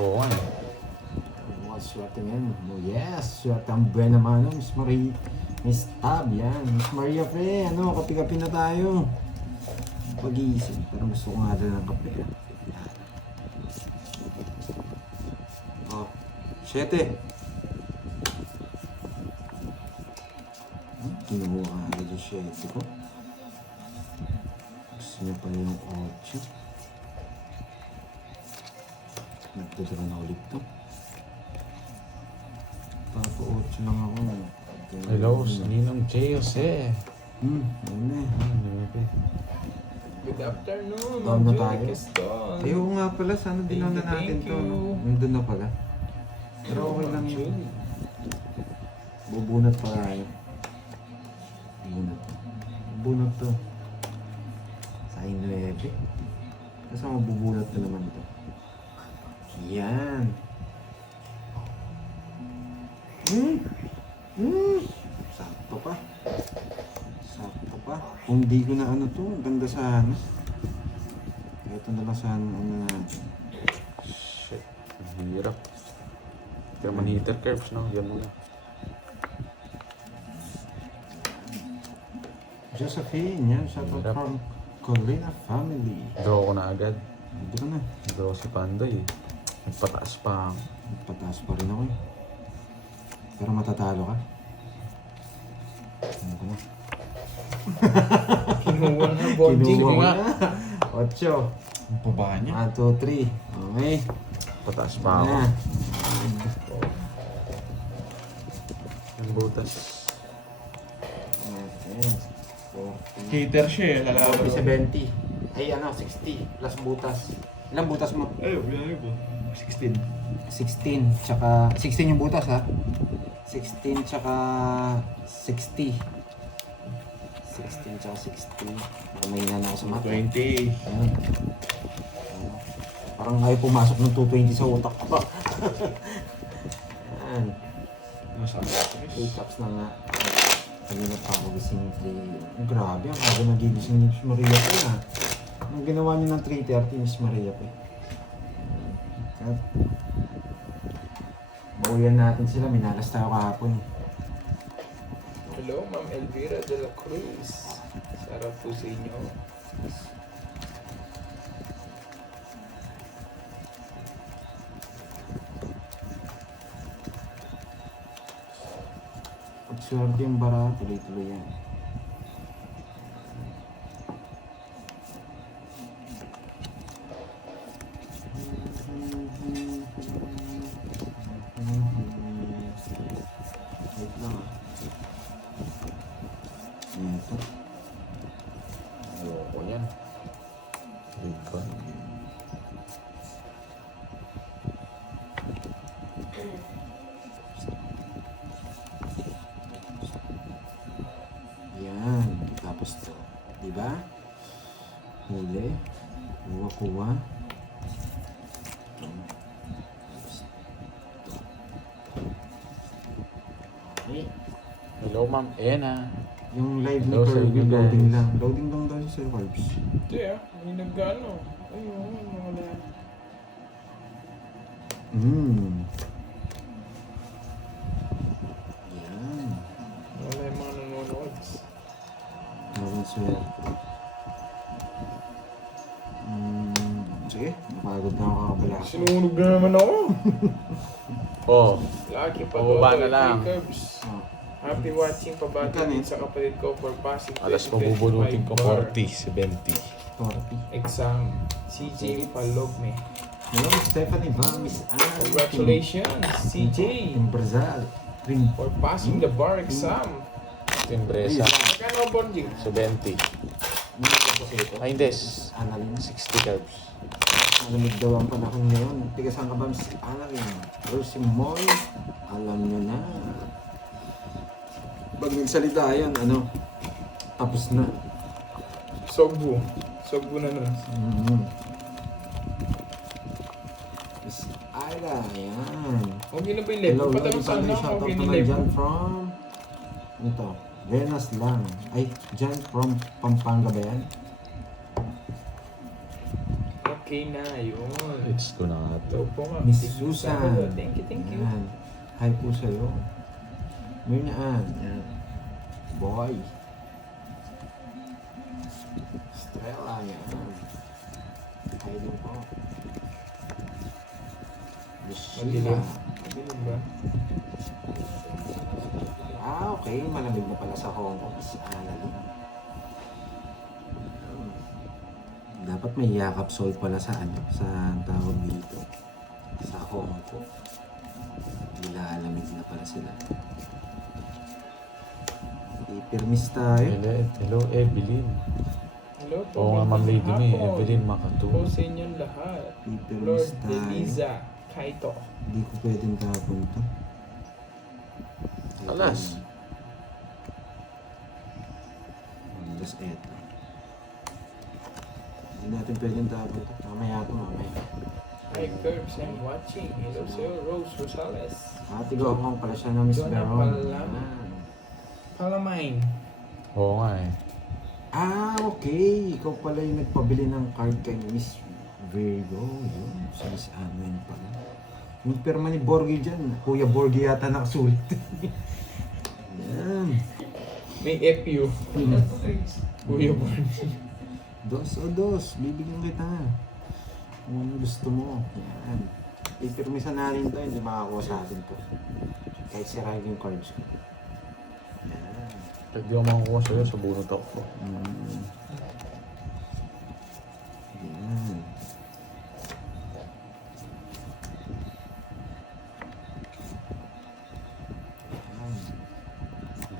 Oo nga. Swerte ngayon. Oh, yes! Swerte ang buena mano. Miss Marie. Miss Tab, yan. Miss Maria Fe. Ano, kape-kape na tayo. Pag-iisip. Pero gusto ko nga rin ng kape. Oh, 7. Kinuha ka agad yung 7 ko. Gusto niya pala yung 8. Nagdadala na ulit to. Papo 8 lang ako. Hello, Ninong J. Jose. Ano eh. Good afternoon, Down na tayo. Keston. Ayaw nga pala, sana dinan na natin Thank to. you. No? Nandun na pala. Pero okay lang yun. Bubunot pa tayo. Bubunot to. Sa 9. Kasi mabubunot na naman ito. Yan. Sakto pa. Sakto pa. Kung di ko na ano to, ganda sa ano. Ito na lang sa ano natin. Shit. Ang hirap. Kaya man-hitter curves, no? Yan muna. Josephine, yan. Shout out Hirap. from Colina family. Draw ko na agad. Hindi ka na. Draw si Panday eh. Nagpataas pa ako. Pataas pa rin ako eh. Pero matatalo ka. Ano ko na? Kinuha na, Bonjing. Kinuha Nga. na. 8. Ang paba niya. 1, 2, 3. Okay. Pataas pa ako. Na. Yung butas. Okay. 40. Hater siya eh. Lalaban. 70. Ay ano, 60. Plus butas. Ilang butas mo? Ay, binayag ko. 16. 16. Tsaka, 16 yung butas ha? 16 tsaka 60. 16 tsaka 60. Baka mahina na ako sa mata. 20. Ayan. Parang ayaw pumasok ng 220 sa utak ko. Ayan. Masama. 3 cups na nga. Kanina pa ako gising 3. Grabe, ang aga nagigising ni Miss Maria pa na. Ang ginawa niyo ng 3:30 Miss Maria pa. Bauyan natin sila, minalas tayo kahapon. Hello, Ma'am Elvira de la Cruz. Sarap po sa inyo. Pag swerte yung bara, tuloy-tuloy yan. Wait lang ah. Ito. Ayoko yan. Bacon. Yan. Tapos to. Diba? Huli. Kuha-kuha. Okay. Hello, Ma'am Ena. Yung live ni Hello sa Kirby, inyo, guys. loading lang. Loading lang daw siya sa Curbs. Hindi ah. May nag-ano. Ayun, wala. Yan. Wala yung mga nanonood. Nawin swerte. Sige, napagod na ako kakabala. Sinunog na naman ako. Oh, Lucky pa Pababa na lang. Oh. Happy watching pabati Magkano din yun? sa kapatid ko for passing alas 2025 pabubunutin ko bar 40, 70. 40. exam. CJ Palogme. Hello, Miss Stephanie Ba, Miss Anna. Congratulations, CJ, Team Brazil. Team for passing the bar exam. Timbresa, Magkano, Bonjing? 70. Ay, hindi. Annalyn. 60 carbs. Malamig daw ang panahon ngayon. Tigasan ka ba, Miss Annalyn? Rosie Moy, alam nyo na. Pag nagsalita yan, ano, tapos na. Sogbu. Sogbu na nun. Miss Ayla, yan. Okay na ba yung level? Patanong saan lang Shoutout okay na naman level? dyan from, ano to, Venas lang. Ay, dyan from Pampanga ba yan? 8K na, yun. Let's go na nga to. Hello po, ma'am. Miss Thank you, Susan. Sabado. Thank you, thank you. Yan. Hi po sa'yo. Mirnaan. Yan. Boy. Estrella. Yan. Hi din po. Sheila. Madilim. Madilim ba? Okay. Malamig na pala sa Hong Kong. Si Annalyn. Dapat may yakap sol pala sa sa tawag dito. Sa Hong Kong. Nilalamig na pala sila. Ipirmis tayo. Hello, Evelyn. Hello po. Oo nga, Ma'am Lady May. Hapon. Evelyn Makatu. Po sa inyong lahat. Ipirmis Lord tayo. Eliza Kaito. Hindi ko pwedeng tapon to. Alas. Tapos eto. Hindi natin pwedeng tapon to. Mamaya to, mamaya. Hi, Curbs. I'm watching. Hello sa'yo, Rose Rosales. Ate Gokong pala siya ng Miss Donna Veron. Palama. Yan. Palamine. Oo nga eh. Okay. Ikaw pala yung nagpabili ng card kay Miss Virgo. Yun. Si Miss Amen pala. Yung pirma ni Borgie dyan. Kuya Borgie yata nakasulit. Yan. May FU. Kuya Born. Dos o dos. Bibigyan kita. Kung ano gusto mo. Yan. Ipirmisan natin to. Hindi makakuha sa atin to. Kahit sirahin yung cards ko. Yan. Pwede ako makakuha sa'yo sa bunot ako. Yan.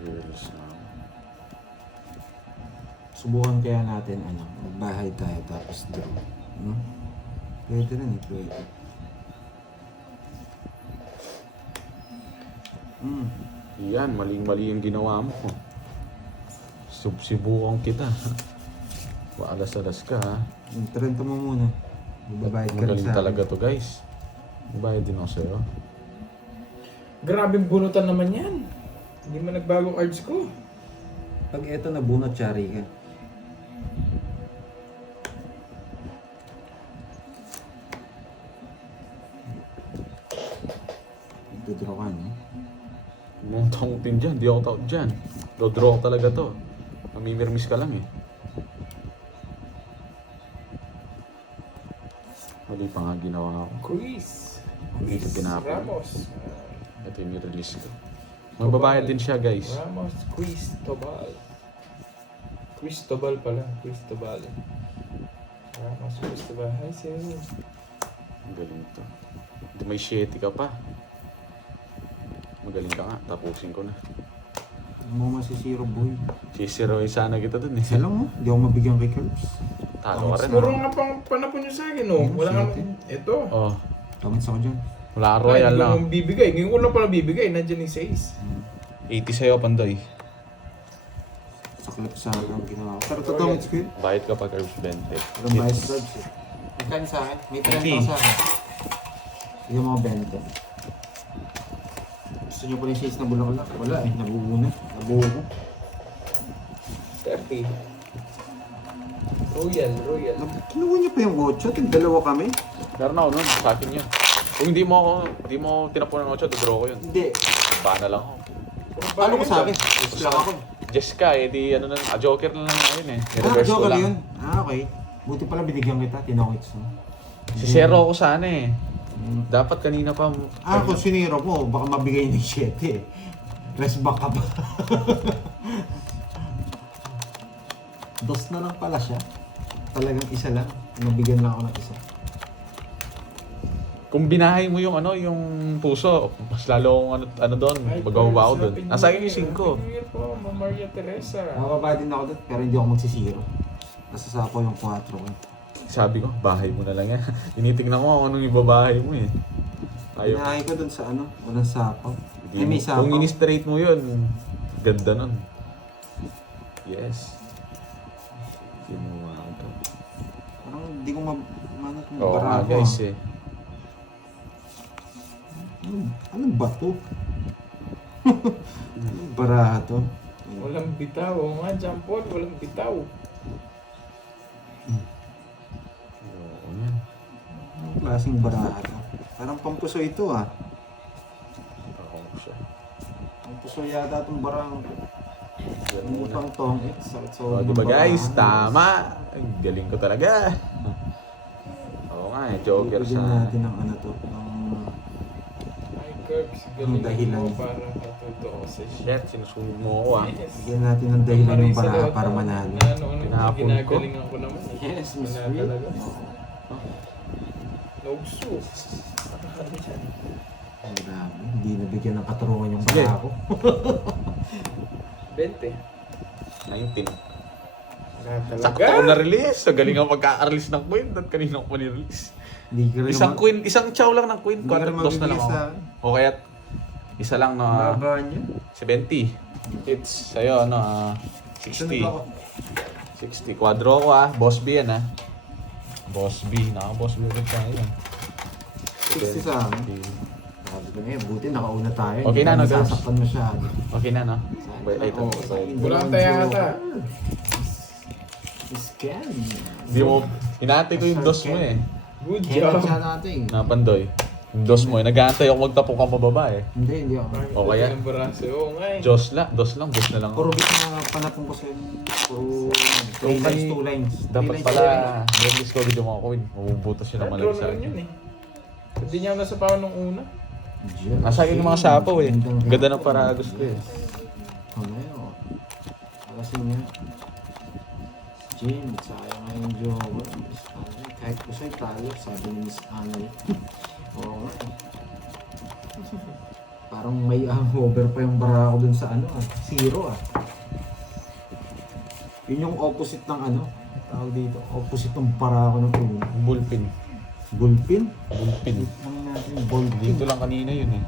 Girls now. Subukan kaya natin magbahay tayo tapos draw. Pwede rin eh, pwede. Yan, maling-mali yung ginawa mo. Subsibukan kita. Waalas-alas ka ha. Trento mo muna. Magbabayad ka rin Magaling sa talaga to guys. Magbayad din ako sa'yo. Grabing bunutan naman yan. Hindi mo nagbago cards ko. Pag eto nabunot, chari ka. Ito-draw ka, no? Mong takutin dyan, di ako takot dyan. Do-draw ko talaga to. Namimirmis ka lang eh. Mali pa nga ginawa ko. Chris. Hindi ko ginapon. Ramos. Ito yung nirelease ko. Magbabayad din siya guys. Ramos Cristobal. Cristobal pala. Cristobal. Ramos Cristobal. Hi, sir. Ang galing to. Hindi may shitty ka pa. Magaling ka nga. Tapusin ko na. Ano mo masisiro, boy? Sisiroy sana kita dun eh. Isa lang mo, hindi ako mabigyan kay Curbs. Talo ka rin. Puro nga pang panapon nyo sa akin, oh. Wala nga. Ito. Oh, Comments ako dyan. wala ka royal Hindi ko lang. nung bibigay. Ngayon ko lang pala bibigay. Nandiyan yung 6. 80 sa'yo, Pandoy. Saklap sa ang ginawa ko. Pero totoo, it's good. Bayad ka pag Herbs 20. Walang bias sa Curbs eh. Magkano sa akin? May 30 ka sa akin. Yung mga 20. Gusto nyo pa rin 6 na bulaklak? Wala eh, nabuo na. Nabuo ko. 30. Royal. Kinuha niyo pa yung 8, dalawa kami. Meron ako nun, sa akin yun. Kung hindi mo tinapon ng 8, dodraw ko yun. Hindi. Ba na lang ako. Ano ko sa akin? Gusto lang ako. Jessica, di ano na, joker na lang yun eh. Ah, I-reverse ko joker lang. yun. Okay. Buti pala binigyan kita, tinokits mo. Si Zero ako sana eh. Dapat kanina pa. Kung siniro mo, baka mabigay ng 7 eh. Rest back ka pa. Dos na lang pala siya. Talagang isa lang. Nabigyan lang ako ng isa. Kung binahay mo yung yung puso, mas lalo akong ano doon, magbawa ako doon. Nasa akin yung 5. Happy New Year po, Ma'am Maria Teresa. Nakababa din ako doon, pero hindi ako magsisiro. Nasasapo yung 4 ko. Sabi ko, bahay mo na lang yan. Tinitingnan ko kung anong ibabahay mo eh. Ayaw. Binahay ko doon sa walang sapaw. Hindi May mo- sapaw. Kung ini-straight mo yun, ganda nun. Yes. Kinuha ko to. Parang hindi ko Oo nga guys eh. Anong bato? Anong baraha to? Walang bitaw. Oo nga, Jampol. Walang bitaw. Oo yan. klaseng baraha to? Parang pampuso ito ah. Ako siya. Pampuso yata itong barang to. Umutang tong So, diba guys? Tama! Ang galing ko talaga. Oo nga eh, joker Bibigyan sa... natin ng ano to. Ng Ay, Kirks, galing dahilan. mo para matuto sa shit. Shit, sinusunod mo ako ah. Yes. bigyan natin ng dahilan ng baraha para manalo. Ano, Tinapon ko. ginagalingan ko naman. eh. Yes, Miss Wala Free. talaga. Nogso. Ay, grabe. Hindi nabigyan ng katurungan yung Sige. baraha ko. 20. 19. Wala Sakto talaga. ko na-release. So, galing ako pagka-release ng queen. At kanina ko pa ni-release. Hindi ka rin Isang naman- queen, isang chow lang ng queen. Hindi ka rin 4 dos na lang mabibigay ako. sa- O kaya, isa lang na Baba niyo. 70. Hits. Sa'yo, ano, Sunod 60. ako. 60. Quadro ko ah. Boss B yan ah. Boss B. Naka-boss B ulit tayo yan. 60 sa akin. Sabi ko na yun, buti nakauna tayo. Okay na, no, girls? Sasaktan masyado. Okay na, no? Wait, ito. Bulante yata. Scam. Hindi mo, hinati ko yung dos mo eh. Good Kaya job. siya natin. Napandoy. Yung dos mo eh. Nag-aantay ako magtapong ka mababa eh. Hindi ako. O kaya? Ng braso. Oo nga eh. Dos lang, dos lang na lang. Puro bit na panapong ko sa'yo. Puro Yung 3 lines, 2 lines. Dapat 3 lines, pala, release ko ulit yung mga coin. Mabubutas yun ng Draw malaki na sa rin akin. yun eh. Hindi niya nasa pawan nung una. Diyan. Nasa akin yung mga sapaw eh. Gandang Ganda ng hapon. Paragos ko eh. Ano kasi niya. Jim, sayang nga yung jowa. Miss Anne. Kahit ko sa'yo talo, sabi ni Miss Anne. Oo nga. Parang may hover pa yung bara ko dun sa ano ah. 0 ah. Yun yung opposite ng ano. Tawag dito. Opposite ng bara ko ng una. Bullpin. Bullpin? Bullpin. Ano natin? Bullpin. Dito lang kanina yun eh.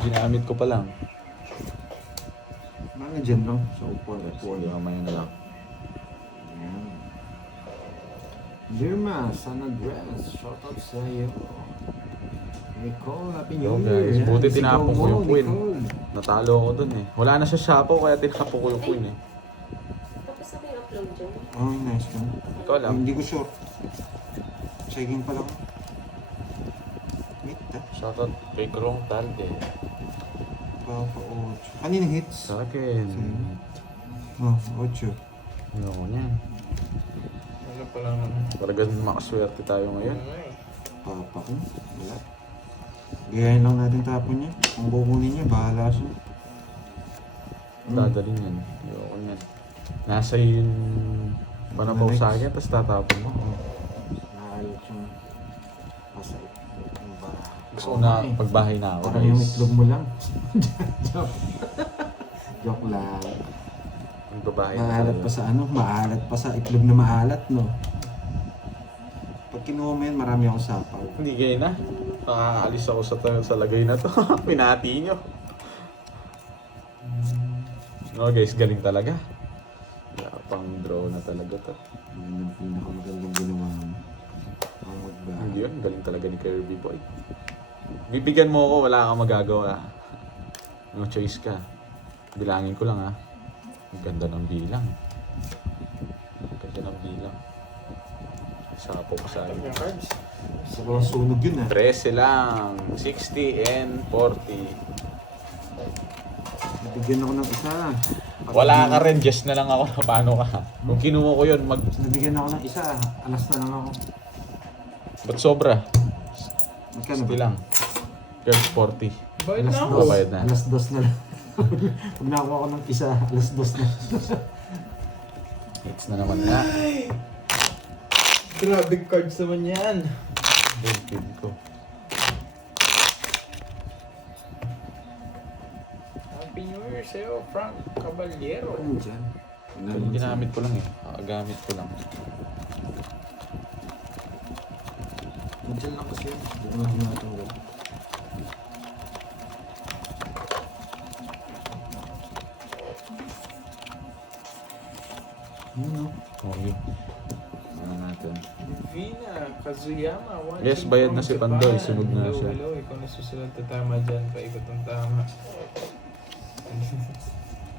Ginamit ko pa lang. Mga dyan lang. Sa upuan. Hindi mamaya na lang. Ayan. Dirma, San Andres, shoutout sa iyo. Nicole, Happy New Yo, Year. guys, Yan, buti si tinapon ko Gogo, yung queen. Nicole. Natalo ako dun eh. Wala na siya shapo kaya tinapon ko yung queen eh. Tapos na ba yung upload dyan? Oh, nice one. Ikaw lang. Hindi ko sure. Checking pa lang. Wait, Shoutout kay Krong Talde. Papa 8. Kaninang hits? Sa akin. Oh, 8. Ayoko niyan. Ano pa lang naman. Talagang makaswerte tayo ngayon. Oo nga eh. Papa ko? Wala. Gayahin lang natin tapon niya. Kung kukunin niya, bahala siya. Dadalhin yan. Ayoko niyan. Nasa yung panapaw sa akin, tapos tatapon mo. Nakalit yung pasay. Yung bara. Gusto ko na pagbahay na ako. Parang yung Guys. itlog mo lang. Joke. Joke lang. Pagbabahay na Maalat talaga. pa sa ano? Maalat pa sa itlog na maalat, no? Pag kinuha mo yan, marami akong sapaw. Hindi kayo na. Nakakaalis ako sa lagay na to. Pinati nyo. No guys, galing talaga. Wala pang draw na talaga to. Yun yung pinakamagandang ginawa mo. Ang magbahay. Hindi yun, galing talaga ni Kirby Boy. Bibigyan mo ako, wala kang magagawa. No choice ka. Bilangin ko lang ha. Ang ganda ng bilang. Ang ganda ng bilang. Sapo ko sa Yung akin. cards. Sa mga sunog yun, ah. 13 lang. 60 and 40. Nabigyan ako ng isa. Wala ka rin, just na lang ako na paano ka. Kung kinuha ko yun, Nabigyan ako ng isa. Alas na lang ako. ba't sobra? Magkano 60 lang. Girls 40. Bayad Alas na ako. dos. Bayad na. Alas dos na lang. Pag nakuha ko ng isa, alas dos na. Hits na naman nga. Grabe cards naman yan. Bullpin ko. Happy New Year sa'yo, Frank Caballero. Ano dyan? Ginamit ko lang eh. Gamit ko lang. Diyan lang kasi yun. Hindi ko na tinatanggal. Ano? Okay. Ano natin? Vina Kazuyama. watching Yes, bayad na from si Pandoy. Japan. Sunod na Hello, siya. hello. Ikaw na susunod na tama dyan. Paikot ng tama.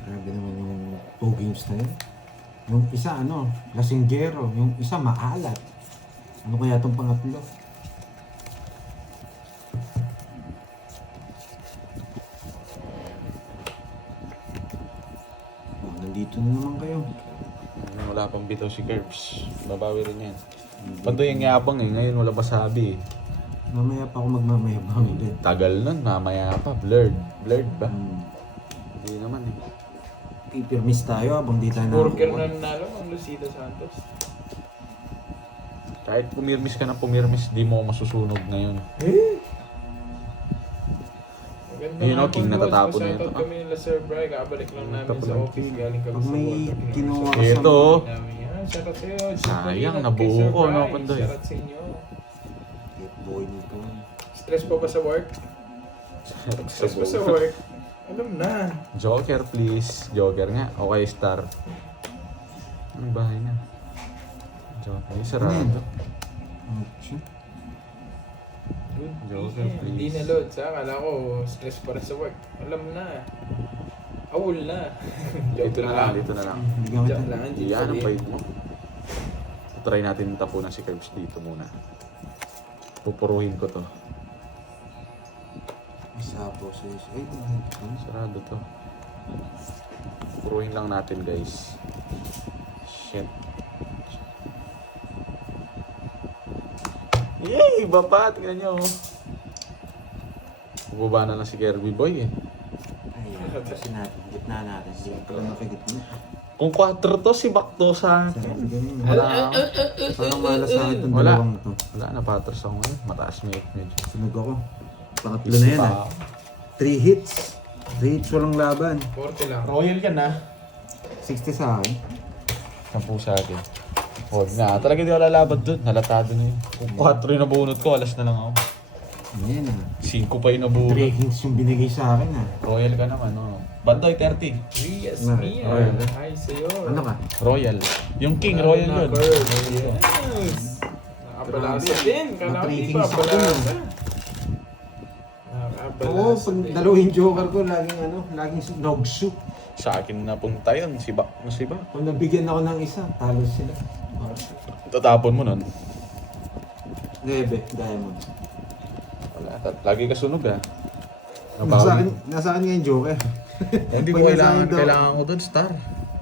Grabe naman yung 2 games na yun. Yung isa ano, lasinggero. Yung isa maalat. Ano kaya itong pangatlo? Oh, nandito na naman kayo. Wala pang bitaw si Curbs. Babawi rin yan. Pandoy yung yabang eh. Ngayon wala masabi eh. Mamaya pa ako magmamayabang ulit. Tagal nun, mamaya pa. Blurred. Blurred ba? Hmm. Hindi naman eh. Pipirmis tayo habang di tayo Burger nakakuha. na nanalo ang Lucida Santos. Kahit pumirmis ka na pumirmis, di mo masusunog ngayon. Maganda Ayun, nga King, po, natatapon boss. na ito. Pa-shoutout kami nila Sir Bry. Kabalik lang namin Tapos sa lang. office. Galing kami Pag sa may work. kinuha ka Ito. Shoutout sa'yo. Sayang, Ingat nabuo kay Sir ko, no, Bry. Pandoy? Shoutout sa inyo. Boy nito. Stress pa ba sa work? Stress pa sa work? Alam na. Joker please. Joker nga. Okay, star. Anong bahay na? Joker. Ay, sarado. Good Joker, PM. please. Hindi na load sa akala ko stress pa rin sa work. Alam na. Awol na. Dito na lang, dito na lang. Hindi kami Joke lang. Hindi Yan ang sabihin. bait mo. Try natin tapunan si Curbs dito muna. Pupuruhin ko to. Isa po sa isa. Ay, Sarado to. Pupuruhin lang natin guys. Shit. Yay! Baba! Tingnan nyo. Bubaba na lang si Kirby Boy eh. ayan. Kasi natin. Gitna natin. Hindi ko lang nakigitna. Kung 4 to, si Bakto sa akin. Sabi ganun. Wala. Parang malas sa akin itong Wala. dalawang to. Wala, napatras ako ngayon. Mataas medyo. Sunog ako. Pangatlo na yan ah. 3 hits. 3 hits walang laban. 40 lang. Royal ka na. 60 sa akin. 10 sa akin. Huwag na. Talaga di ako lalaban dun. Nalatado na yun. Kung 4 yung nabunot ko, alas na lang ako. Ayan ah. 5 pa yung nabunot. 3 hits yung binigay sa akin ah. Royal ka naman, no? Bandoy, 30. Rias Na- Mia. Royal. Hi sa'yo. Ano ka? Royal. Yung King, Royal yun. Yes. Nakabalasa din. Kala ko di pa Na-3 ako dun, balasa. Oo, pag dalawang joker ko, laging nogsu. Sa akin napunta yun. Si Bak. Si Bak. Kung nabigyan ako ng isa, talo sila. Tatapon mo nun. 9, diamond. Wala. Lagi ka sunog ah. Nasa akin nga yung joker. Hindi ko Pag nasa akin daw- kailangan ko dun, star.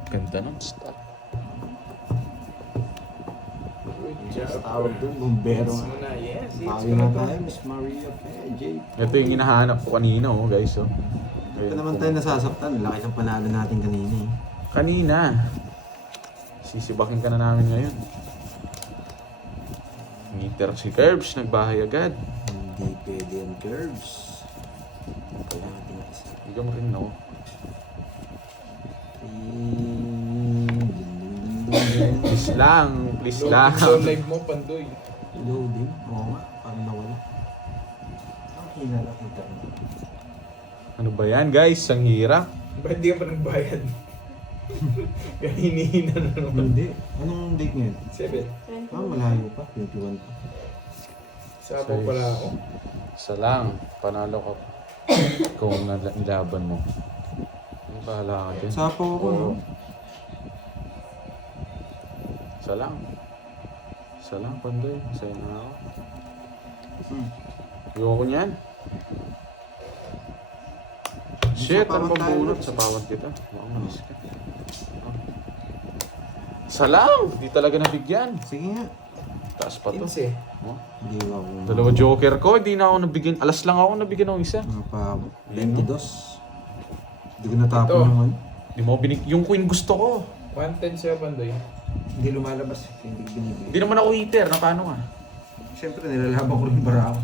Ganda nun, star. Good job. Tawag doon, bombero. Hits mo na. Yes, hits Bawi ko na na to. tayo, Miss Maria PJ. Ito yung hinahanap ko kanina, oh, guys. Oh. Ito naman tayo nasasaktan. Laki ng panalo natin kanina eh. Kanina. Sisibakin ka na namin ngayon. Meter si Curbs, nagbahay agad. Hindi pwede yung curves. Kailangan natin isa. Bigyan mo rin, no? Please lang, please lang. Load live mo, Pandoy. Loading? Oo nga, parang nawala. Ang hina lang internet. Ano ba yan, guys? Ang hirap. Ba't di ka pa nagbayad? Kahinihina na naman. Hindi. Anong date ngayon? 7. Malayo pa. 21 pa. Sabaw pala ako. Isa lang, panalo ka pa. Kung nilaban mo. Ano bahala ka dyan? Sapo ako, no? Oo. Isa lang. Isa lang, Pandoy. Masaya na ako. Ayoko niyan. Shit, Sa ano pawat bang tayo, bunot? Lord. Sa pawat kita. Baka malis ka. Isa lang! Di talaga nabigyan. Sige nga. Taas pa to. 15. Oh. Hindi ako. Dalawa joker ko, hindi na ako nabigyan. Alas lang ako nabigyan ng isa. Mga pa Yan, no? 22. Hindi ko natapon Ito. yung ano. Di mo yung queen gusto ko. 110 siya, Pandoy. Hindi lumalabas. Hindi ko binibigay. Hindi naman ako hitter, na paano nga? Siyempre, nilalaban ko rin bara ako.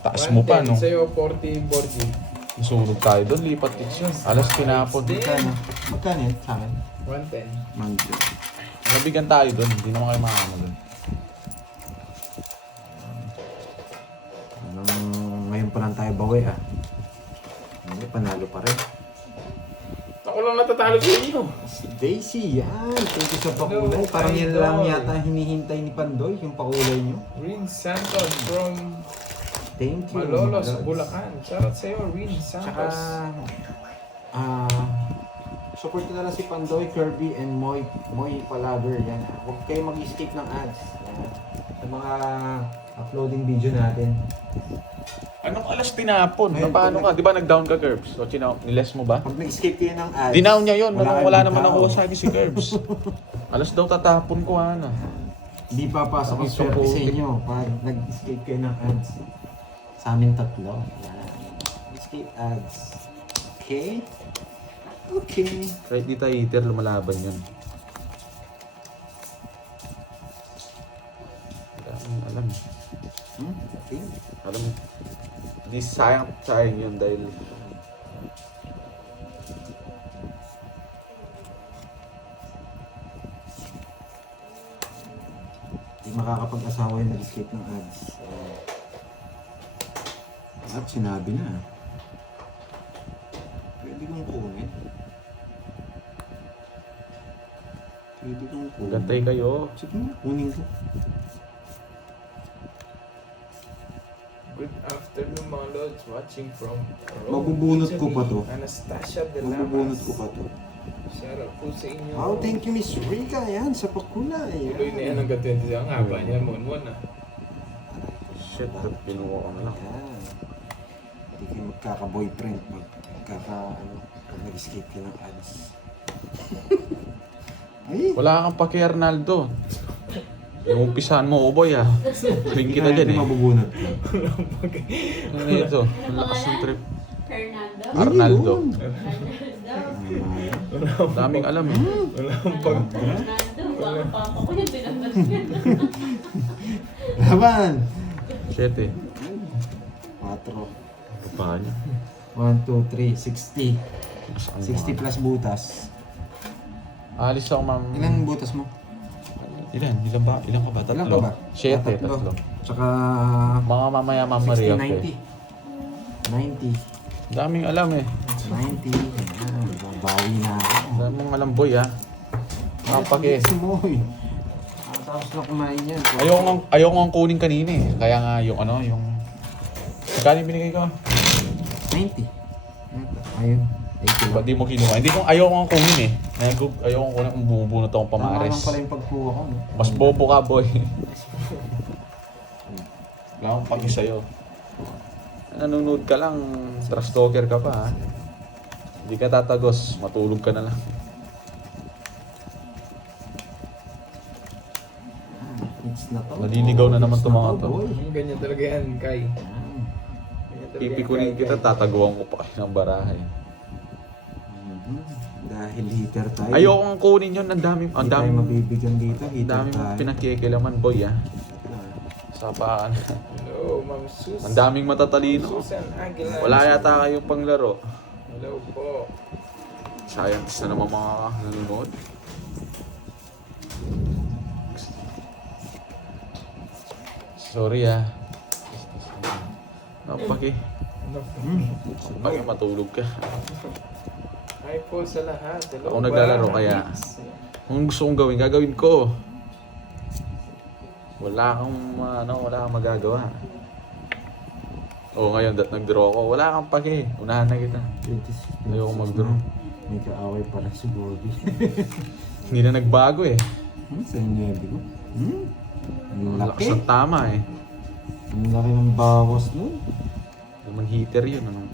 Taas mo pa, no? Sa'yo, 40, 40. Susunod tayo doon, lipat din yun. Alas tinapon. Magkano? Magkano yan sa akin? 110. Mangga. Nabigyan tayo doon, hindi naman kayo makakama doon. Ngayon pa lang tayo bawi ah. Hindi, panalo pa rin. Ako lang natatalo sa inyo. Si Daisy, yan. Thank you sa pakulay. Hello, Parang yan lang idol. yata hinihintay ni Pandoy, yung pakulay nyo. Rin Santos from Thank you. Malolos, Lods. Bulacan. Shoutout sa'yo, Rin Tsaka, Santos. support ko na lang si Pandoy, Kirby, and Moy Palaver. Yan ah. Huwag kayo mag-skip ng ads. Yan. Sa mga uploading video natin. Anong alas tinapon? Ayun, Paano ka? Di ba nag-down ka, Curbs? O niles mo ba? Pag nag-escape kayo ng ads, Dinown niya yun. Wala kayong naman tao. ako sa akin si Curbs. Alas daw tatapon ko, ano. Hindi papasok ang Ang swerte sa supportive. inyo pag nag-escape kayo ng ads. Sa amin tatlo. Yan. Escape ads. Okay? Okay. Kahit di tayo hater, lumalaban yun. Alam. Okay. Alam. Di sayang yun dahil Hindi makakapag-asawa yung nag-escape ng ads. At sinabi na. Pwede kong kunin. Pwede kong kunin. gantay kayo. Sige nga, kunin ko. Good afternoon mga lords, watching from Rome, Mabubunot ko pa to. Anastasia de Mabubunot Lamas. ko pa to. Shout out po sa inyo. Oh, thank you Miss Rika. Yan, sa pakulay. Tuloy na yan hanggang 20. Ang haba niya, mon ah. Shit, pinuha ko na lang. Yan. Hindi kayo magkaka-boyfriend pag nag-escape ka ng ads. Ay! Wala kang paki, Arnaldo. Yung umpisahan mo, boy ah. Ring kita dyan eh. Mabubunot ko. Ano ito? Ang lakas ng trip. Fernando. Arnaldo. Fernando. Daming alam eh. Wala akong pag... Fernando. Baka papa ko yung binanggas yun. Laban! Shit eh. 4. Pa niya. 1, 2, 3, 60. 60 plus butas. Alis ako, ma'am. Ilang butas mo? Ilan? Ilan ka ba? Tatlo? Ilan ka ba? Siyete, tatlo. Tsaka Mga mamaya, Ma'am Maria. 60, 90. 90. Daming alam eh. 90. Ayan, babawi na ako. Daming alam, boy ah. Mga paki. Kasi mo eh. Tapos na kumain yan. Ayoko nga kunin kanina eh. Kaya nga yung ano, yung... Magkano yung binigay ko? 90. Ayun. 80 Ba't di mo kinuha? Hindi ko ayoko nga kunin eh. Ayoko kunin kung bubunot akong Tama pamares. lang pala yung pagkuha ko. No? Mas bobo ka, boy. Wala akong paki sa'yo. Nanonood ka lang, trash talker ka pa ha. Hindi ka tatagos, matulog ka na lang. It's na to. Naliligaw na naman itong mga to. boy. Ganyan talaga yan, Kai. Yan. Ganyan talaga Pipikunin yan, kita, Kai. tataguan ko pa kayo ng barahay. Mhm. Dahil heater tayo. Ayoko nga kunin yun, ang Hindi tayo daming mabibigyan dito. Heater daming tayo. pinakikilaman, boy ah. Sa paan. Hello, Ma'am Susan. Ang daming matatalino. Susan Aguilar. Wala yata kayong panglaro. Hello po. Scientist na naman mga nanonood. Sorry ah. Napaki. Pag matulog ka. Hi po sa lahat. Hello. Ako naglalaro kaya. Kung gusto kong gawin, gagawin ko. Wala kang magagawa. Oo, ngayon nag-draw ako. Wala kang paki. Unahan na kita. 26. Ayoko mag-draw. May kaaway pala si Bobby. Hindi na nagbago eh. Sa inyo, ko. Ang Ang laki. lakas ng tama eh. Ang laki ng bawas nun. Naman heater yun. Ano?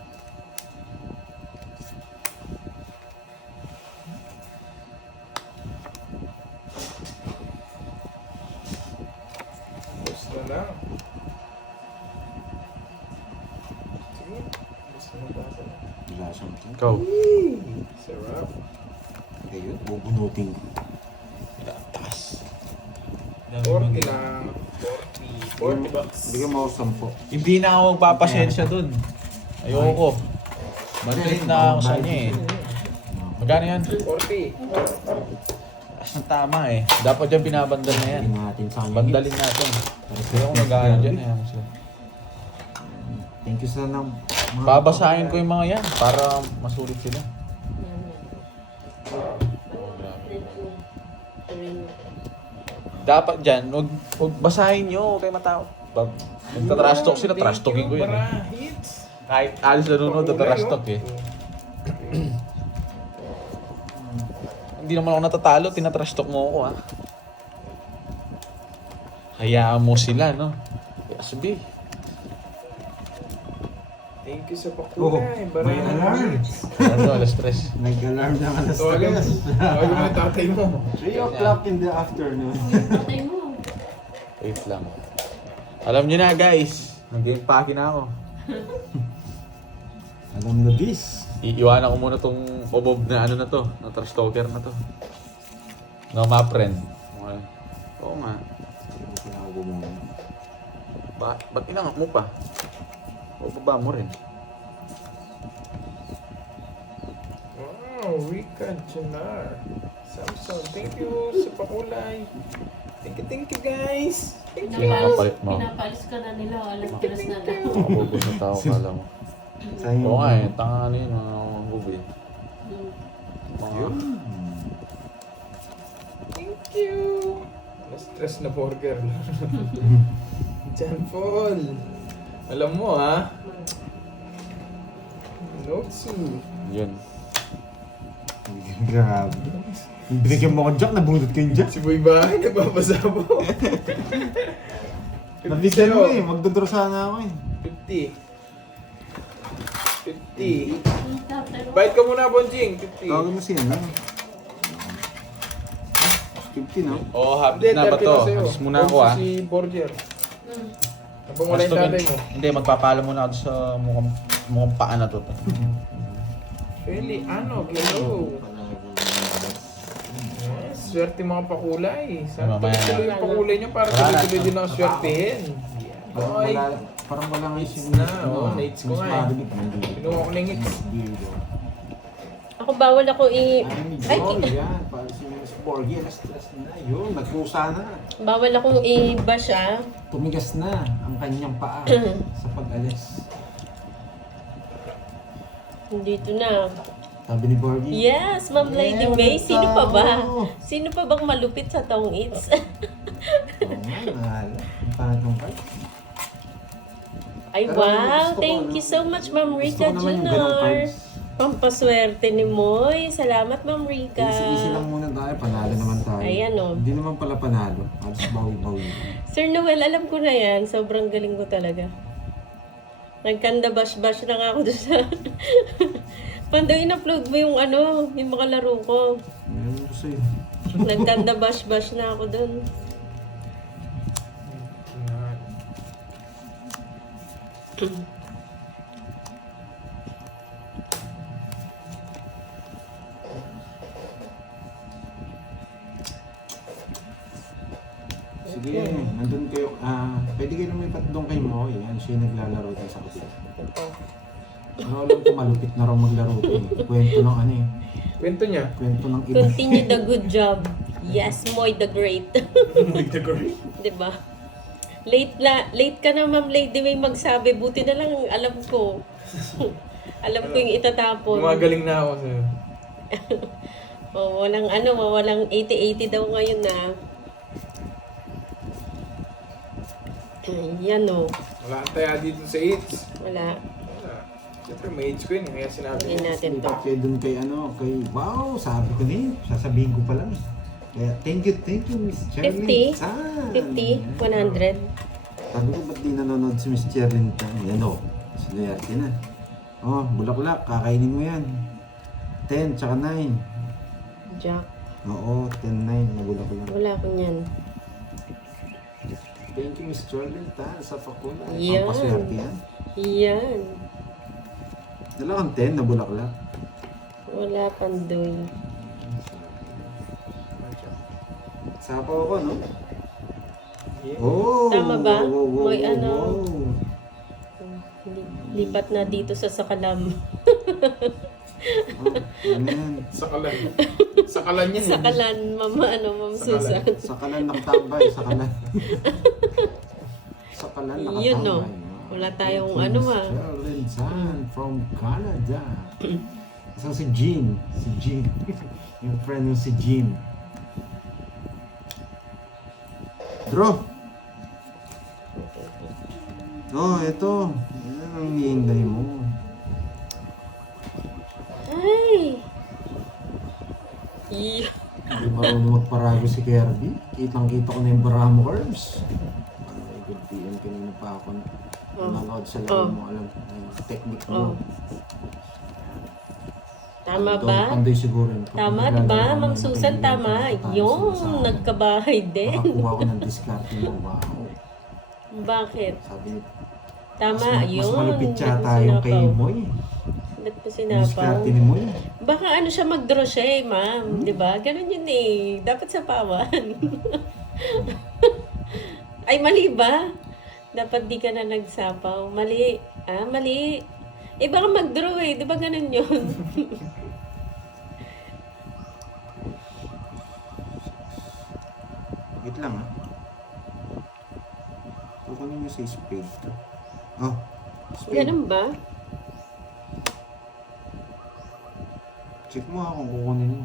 Gusto na. Sige. Gusto na ba sa Wala siyang ito. Ikaw. Sarap. Ayun, bubunutin ko. Taas. 40 lang. 40 bucks. Hindi ka mausan po. Hindi na ako magpapasensya dun. Ayoko. Bantalit na ako sa kanya eh. Magkano yan? 40. Taas ng tama eh. Dapat yan binabandal na yan. Hindi natin sa kanya. Bandalin natin. Kaya kung nag-ano dyan eh. Thank you sa mga... Babasahin ko yung mga yan para masulit sila. Dapat dyan, huwag basahin nyo. Huwag kayo matao. Pag nagtatrash talk sila, trash talking ko yun eh. Hits. Kahit alis nanonood, trash talk eh. Hindi naman ako natatalo, tinatrash talk mo ako ah. Hayaan mo sila, no? Sabi. Thank you sa Oh, pakulay. may alarm. Ano, alas 3. Nag-alarm na ka na Tawagan mo. stress. Tawagan mo yung tatay mo. 3 o'clock in the afternoon. Patay mo. Wait lang. Alam nyo na, guys. Nag-game paki na ako. Alam na this. Iiwanan ko muna tong obob na ano na to. Na trash talker na to. No, my friend. Okay. Oo nga. Tinago mo. Ba't inangak mo pa? O baba mo rin. Wow, Rika Janar. Samsung, thank you sa pakulay. Thank you guys. Thank you. Pinakapalit mo. Pinapalis ka na nila. Alas tres na lang. Makabubos na tao, kala mo. Sayang. Oo nga eh, tanga ano yun, mga bubi. Hmm. Mga... Yun. Thank you. Na-stress na burger. John Paul. Alam mo ha? Notsu. Yun. Grabe. Binigyan mo ako Jack, nabunot ko yung Jack. Si Boy Bahay, nagbabasabo. Nabigyan mo eh, magdodro sana ako eh. 50. Bite ka muna, Bonjing. 50. Tawagin mo siya, no? 50, no? Oo, half Hindi, na ba 30 to? na sa'yo. Alis muna ako Bonjing ah. Si Borger. Hmm. Habang wala yung tatay mo. Hindi, magpapalo muna ako sa mukhang paa na to. Really, ano, hello. Yes, swerte mga pakulay. Sana Mamaya na. tuloy yung pakulay nyo para Wala na. tuloy din ako swertehin. Boy, Parang wala nga Hits na, oh, hits ko nga eh. Pinuha ko na yung hits. Ako bawal ako Ay, Ay, yan. Para si Miss Borgie, na-stress na. Yun, nagpusa na. bawal akong i-bash Tumigas na ang kanyang paa sa pag-alis. Dito na. Sabi ni Borgie. Yes, Ma'am Lady Yeah, May. Sino pa ba? tao. Sino pa bang malupit sa Tong Eats? Oo nga, mahal. Ang pangatong card. Ay, Pero wow. gusto ko, Thank ano, you so much, Ma'am Gusto Rika ko naman yung ganong Junior. cards. Pampaswerte ni Moy. Salamat, Ma'am Rika. Easy lang muna tayo, panalo naman tayo. Ayan, oh. Hindi naman pala panalo. Halos bawi-bawi. Sir Noel, alam ko na yan. Sobrang galing ko talaga. Nagkanda bash-bash na nga ako doon sa... Pando, in-upload mo yung ano, yung mga laro ko. Ayun ko sa'yo. Nagkanda bash-bash na ako doon. Sige, nandun kayo. Pwede kayo lumipat doon kay Mo. Yan, siya yung naglalaro din sa kapila. Pero alam ko malupit na raw maglaro ko eh. Kwento ng ano eh. Kwento niya. Kwento ng iba. Continue the good job. Yes, Moy the Great. Diba? Late ka na, Ma'am Lady May magsabi. Buti na lang alam ko. Alam ko yung itatapon. Gumagaling na ako sa'yo. Walang 80-80 daw ngayon na. Yan o. Wala kang taya dito sa hits. Wala. Wala. Siyempre, may hits ko yun. Kaya sinabi Tingnan ko. natin to. Lipat kayo doon kay ano, kay wow, sabi ko din. Sasabihin ko pa lang. Kaya thank you, Miss Cherlyn 50? Tan. 50? 100? Sabi ko, ba't di nanonood si Miss Cherlyn Tan? Yan o, sinayarte na. Oh, bulaklak, kakainin mo yan. 10 tsaka 9. Jack. Oo, 10-9 na bulaklak. Wala ko niyan. Thank you, Miss Cherlyn Tan, sa pakulay. Yan. Pampaswerte yan. Yan. Dala kang 10 na bulaklak. Wala pandoy. Sapaw ako, no? Yeah. Oh! Tama ba? Wow. May ano? Lipat na dito sa Sakalam. Oh, ano yan? Sakalan. Sakalan yan. Sakalan, Ma'am Susan. Sakalan nakatambay, sakalan. Sakalan nakatambay. Yun, no? Wala tayong ano, Cherlyn Tan from Canada. Isang si Jean. Si Jean. Yung friend mo si Jean. Draw. Oh, ito. Yan ang hihintay mo. Ay! Yeah. Hindi marunong magparago si Kirby. Kitang-kita ko na yung Baramo Curves. pagka ako Oh. nanonood sa Oh. laro mo, alam yung technique Oh. mo. Tama ba? Pandoy siguro yun. Kapag Tama, naglalaro di ba? ka ng Ma'am Susan, technique, tama. nakakatayo Yung sila sa akin. nagkabahay din. Nakakuha ko ng diskarte mo. Wow. Bakit? Sabi niya, Tama, mas yun. malupit Ba't yata mo yung kay sinapaw? Moy. Ba't mo Yung sinapaw? diskarte ni Moy. Baka ano siya mag-draw siya eh, ma'am. Di ba? Ganun yun eh. Dapat sa pawan. Ay, mali ba? Dapat di ka na nagsapaw. Mali. Ah, mali. Eh, baka mag-draw eh. Di ba ganun yun? Wait lang ha. Kukunin nyo sa spade to. Oh, spade. Ganun ba? Check mo ha kung kukunin nyo.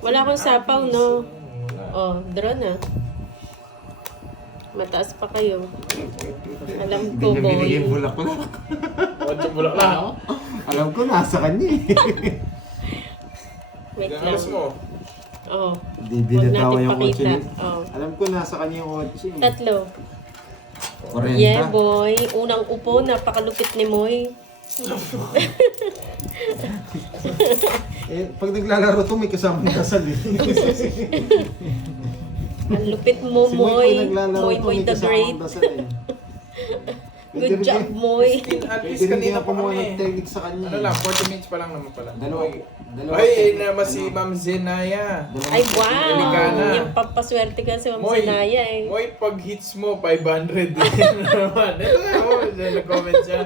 Wala akong sapaw, no? Wala. Oh, draw na. Mataas pa kayo. Alam Hindi ko, niya binigay boy. bulaklak. Kotse bulak lang ako. Alam ko nasa kanya eh. Wait Ilang lang. alas mo? Oh, Hindi huwag binatawa natin yung kotse pakita. niya. Oh. Alam ko nasa kanya yung kotse. 3. 40. Yeah, boy. Unang upo, napakalupit ni Moy. Eh, pag naglalaro to, may kasamang kasal eh. Ang lupit mo, Si Moy. pag naglalaro Moy, to, Moy may the Great. kasamang kasal eh. Good job, Moy. At Pwede least rin kanina din pa kumuha kami. ng technique sa kanya. Ano lang, 40 minutes pa lang naman pala. Dalawa. Ay, technique. naman si Ano? Ma'am Zenaya. Dalawang Ay, technique. wow. Delikana. Yung papaswerte ka si Ma'am Moy, Zenaya eh. Moy, pag hits mo, 500 din naman. Ito nga mo, nag-comment siya.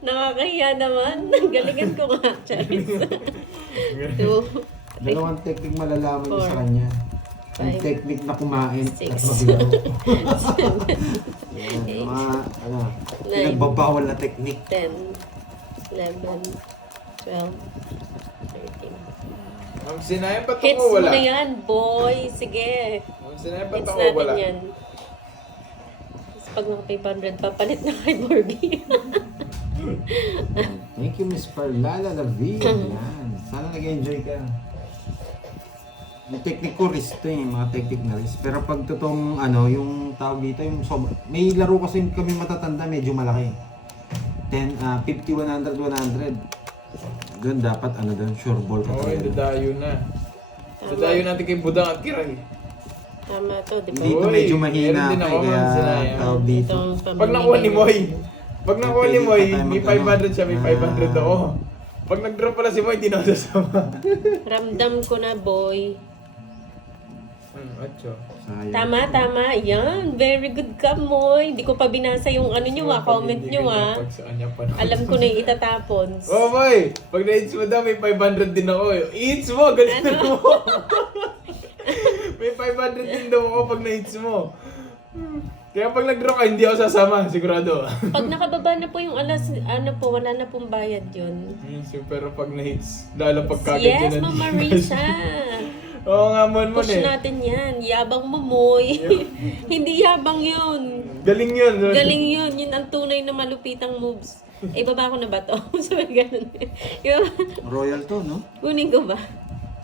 Nakakahiya naman. Galingan ko nga, Charis. 2, Dalawang technique malalaman niyo sa 4, kanya. Yung 5, technique na kumain at 6, maglaro. Yan, yung mga, ano, 9, pinagbabawal na technique. 10, 11, 12, 13. Ma'am Zenaya, ba't Hits ako mo wala? na yan, boy. Sige. Ma'am Zenaya, ba't Hits ako natin wala? yan. Tapos pag naka 500, papalit na kay Barbie. Thank you, Miss Perlala David. Yan. Sana nag-enjoy ka. Yung technique ko risk to eh, mga technique na risk. Pero pag totoong ano, yung tawag dito, yung may laro kasi kami matatanda, medyo malaki. 50, 100, 100. Doon dapat ano doon, sure ball ka Oo, talaga. dadayo na. Dadayo natin kay Budang at Kiray. Tama to, di ba? Dito Uy, medyo mahina meron din pa ako, kaya Ma'am Zenaya. tawag dito. Pag nakuha ni Moy, pag nakuha ni Moy, Pwede pa tayo may mag-ano. 500 siya, may 500 ako. Pag nag-drop pala si Moy, hindi na ako sasama. Ramdam ko na, boy. 8. Sayang. Tama. Yan. Very good ka, Moy. Hindi ko pa binasa yung ano nyo, comment nyo, Pag sa kanya pa. Alam ko na yung itatapon. Oh, Moy! Pag na-hits mo daw, may 500 din ako. Hits mo! Galit Ano? mo! May 500 din daw ako pag na-hits mo. Kaya pag nag-draw ka, hindi ako sasama, sigurado. Pag nakababa na po yung alas, ano po, wala na pong bayad yun. Pero pag na-hits, lalo pag Yes, kagad Ma'am Marisa. Oo nga, mon Push eh. natin yan. Yabang mo, Moy. Hindi yabang yun. Galing yun. Galing yun. Yun ang tunay na malupitang moves. Eh, baba ko na ba to? Sabi ganun. Yung, Royal to, no? kunin ko ba?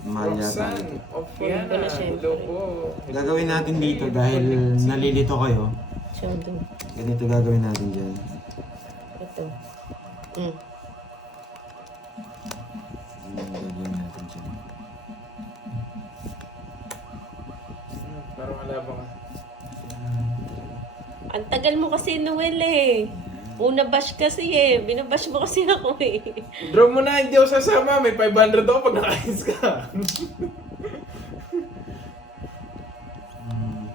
Mahal yata Roxanne, ito. of Kunin ko na Fiana, syempre. hello po. Gagawin natin dito dahil nalilito kayo. Shoulder. Ganito gagawin natin dyan. Ito. Gagawin natin dyan. Parang malabang ka. Ang tagal mo kasi, Noel eh. Una bash kasi eh. Binabash mo kasi ako eh. Draw mo na, hindi ako sasama. May 500 ako pag nakahits ka.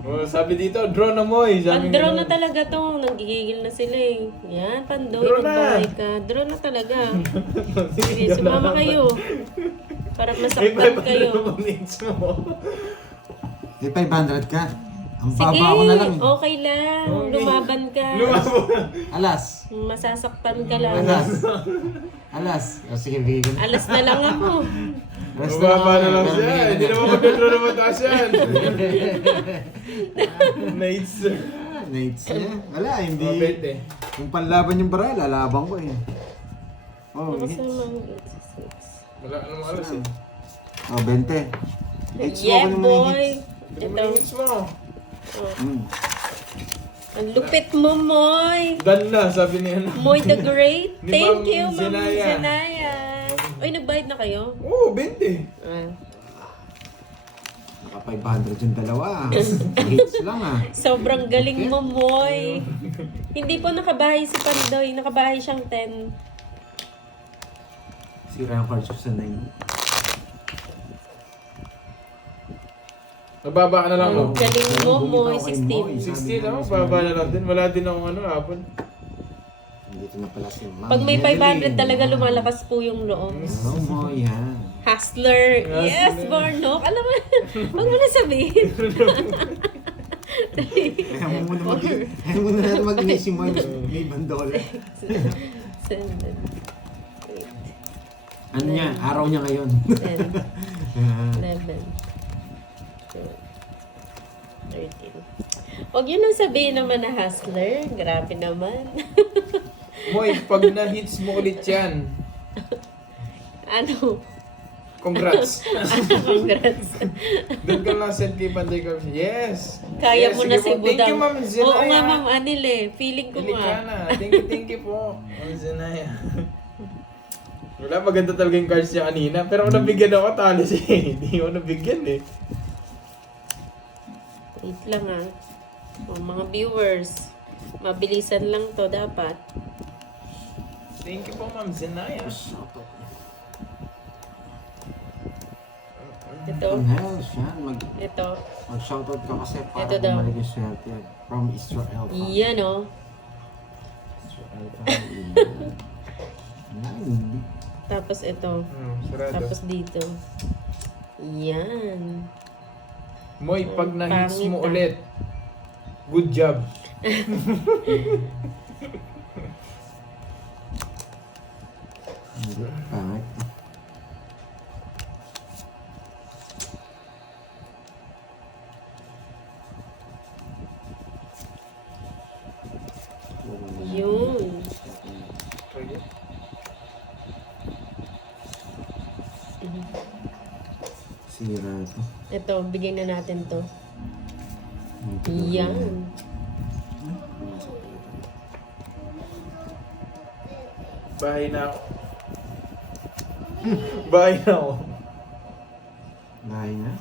Oh, sabi dito, draw na mo eh. Sabi Pag-draw nga na talaga to. Nanggigigil na sila eh. Yan, Pandoy, Draw na. nagbahay ka. Draw na talaga. Sige, Draw na sumama naman. kayo. Para May masaktan 500 kayo. na pag hits mo. May 500 ka. Ang Sige, baba ko na lang. okay lang. Okay. Lumaban ka. Alas. Masasaktan ka lang. Alas. O, sige, bigay ko na. Alas na lang ako. Alas Mababa na lang pero siya. bigay ko Hindi na. naman mag-draw na mataas yan. Nice. Nates niya. Wala, hindi. Oh, 20. Yung panlaban yung bara, lalaban ko eh. Oh, Tapos hits. naman, Wala ka namang alas eh. Oh, 20. Hits mo yeah, ko naman yung boy. hits. Hindi mo Ito. yung hits mo. Hmm. Ang lupit mo, Moy. Dan na, sabi niya na. Moy the Great. Ni Thank Ma'am you, Ma'am Zenaya. Zenaya. Uy, nagbayad na kayo? Oo, 20. Ah. Naka 500 yung dalawa. Hits lang ah. Sobrang galing mo, Moy. Hindi po nakabahay si Pandoy. Nakabahay siyang 10. Sira ang cards ko sa 9. Mababa ka na lang, Ang no? galing mo, Moy. Bumitaw kay Moy. 16. 16 ako, baba na lang din. Wala din akong hapon. Dito na pala si Ma'am Pag may 500 Evelyn. talaga lumalakas po yung loob. Hello mo yan. Hustler. Hustler. Yes, Barnok. Alam mo, wag mo na sabihin. Kaya mo muna natin mag-inis yung Moy. May bandola. 7, 8, Ano niya? Araw niya ngayon. 10, 11, 13. Huwag yun ang sabihin naman na hustler. Grabe naman. Moy, pag na-hits mo ulit yan, Ano? congrats. Congrats. Doon ka lang send kay Panday ko. Yes! Kaya Yes, mo na sige si po. Thank Budang. you, Ma'am Zenaya. Oo nga, Ma'am Anil eh. Feeling ko Pili ka nga. na. Thank you po. Ma'am Zenaya. Wala, maganda talaga yung cards niya kanina. Pero kung nabigyan ako, talo siya eh. Hindi ako nabigyan eh. Wait lang ah. O, mga viewers. Mabilisan lang to dapat. Thank you po, Ma'am Zenaya. Ito. Ang health yan. Ito. Mag-shoutout ka kasi para Ito daw. bumalik yung swerte. From Israel. Yan oh. Israel pa. Hindi. Tapos ito. Sarado. Tapos dito. Yan. Moy, pag na-hits Pangit, mo ah. ulit, good job. Hindi. Pangit. Yun. Sira to. Ito, bigyan na natin to. Ito. Yan. Bahay na ako. Bahay na ako. Lahay na.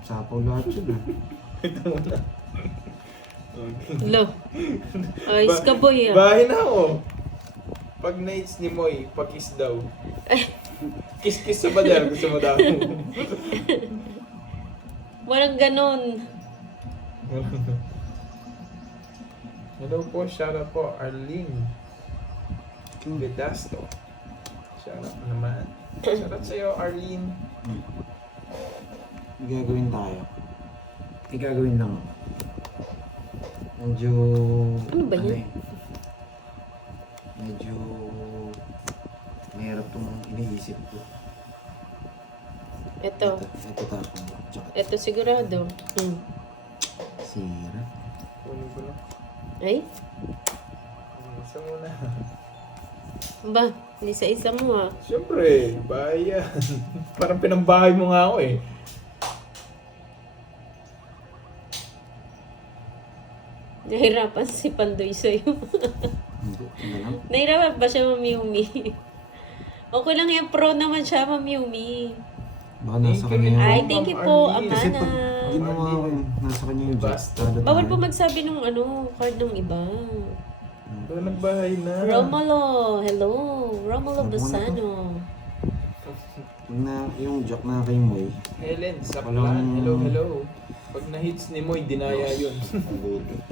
Sapaw lahat yun ah. Ito muna. Lo. Ayos ka boy ah. Bahay na ako. Pag na-hits ni Moy, pag-kiss daw. Kiss-kiss sa badal. Gusto mo daw. Walang ganon. Hello po, shoutout po, Arlene Vedasto. Shoutout naman. Shoutout sa'yo, Arlene. May gagawin tayo. May gagawin lang. Medyo... Ano ba yan? eh, medyo... Mahirap itong iniisip ko. Ito. Ito tapos. Tsaka Ito sigurado. sira. Kunin ko na. Ay? Isa muna. Ba? Isa-isa mo ah. Siyempre, bahay yan. Parang pinambahay mo nga ako eh. Nahirapan si Pandoy sa'yo. Hindi. Ano lang? Nahirapan ba siya, Ma'am Yumi? Okay lang yan. Pro naman siya, Ma'am Yumi. Baka nasa Thank you, kanya Ay, yung... thank you Ma'am po, Arlene. Kasi pag Amana. ginawa ko yun, nasa kanya yung Basta. Tada Bawal tayo. po magsabi ng ano, card ng iba. Ito nagbahay na. Romulo, hello. Romulo Ano Basano. Pag na, yung joke na kay Moy, Helen, sa Walang- plan. Hello, hello. Pag na-hits ni Moy, dinaya yun.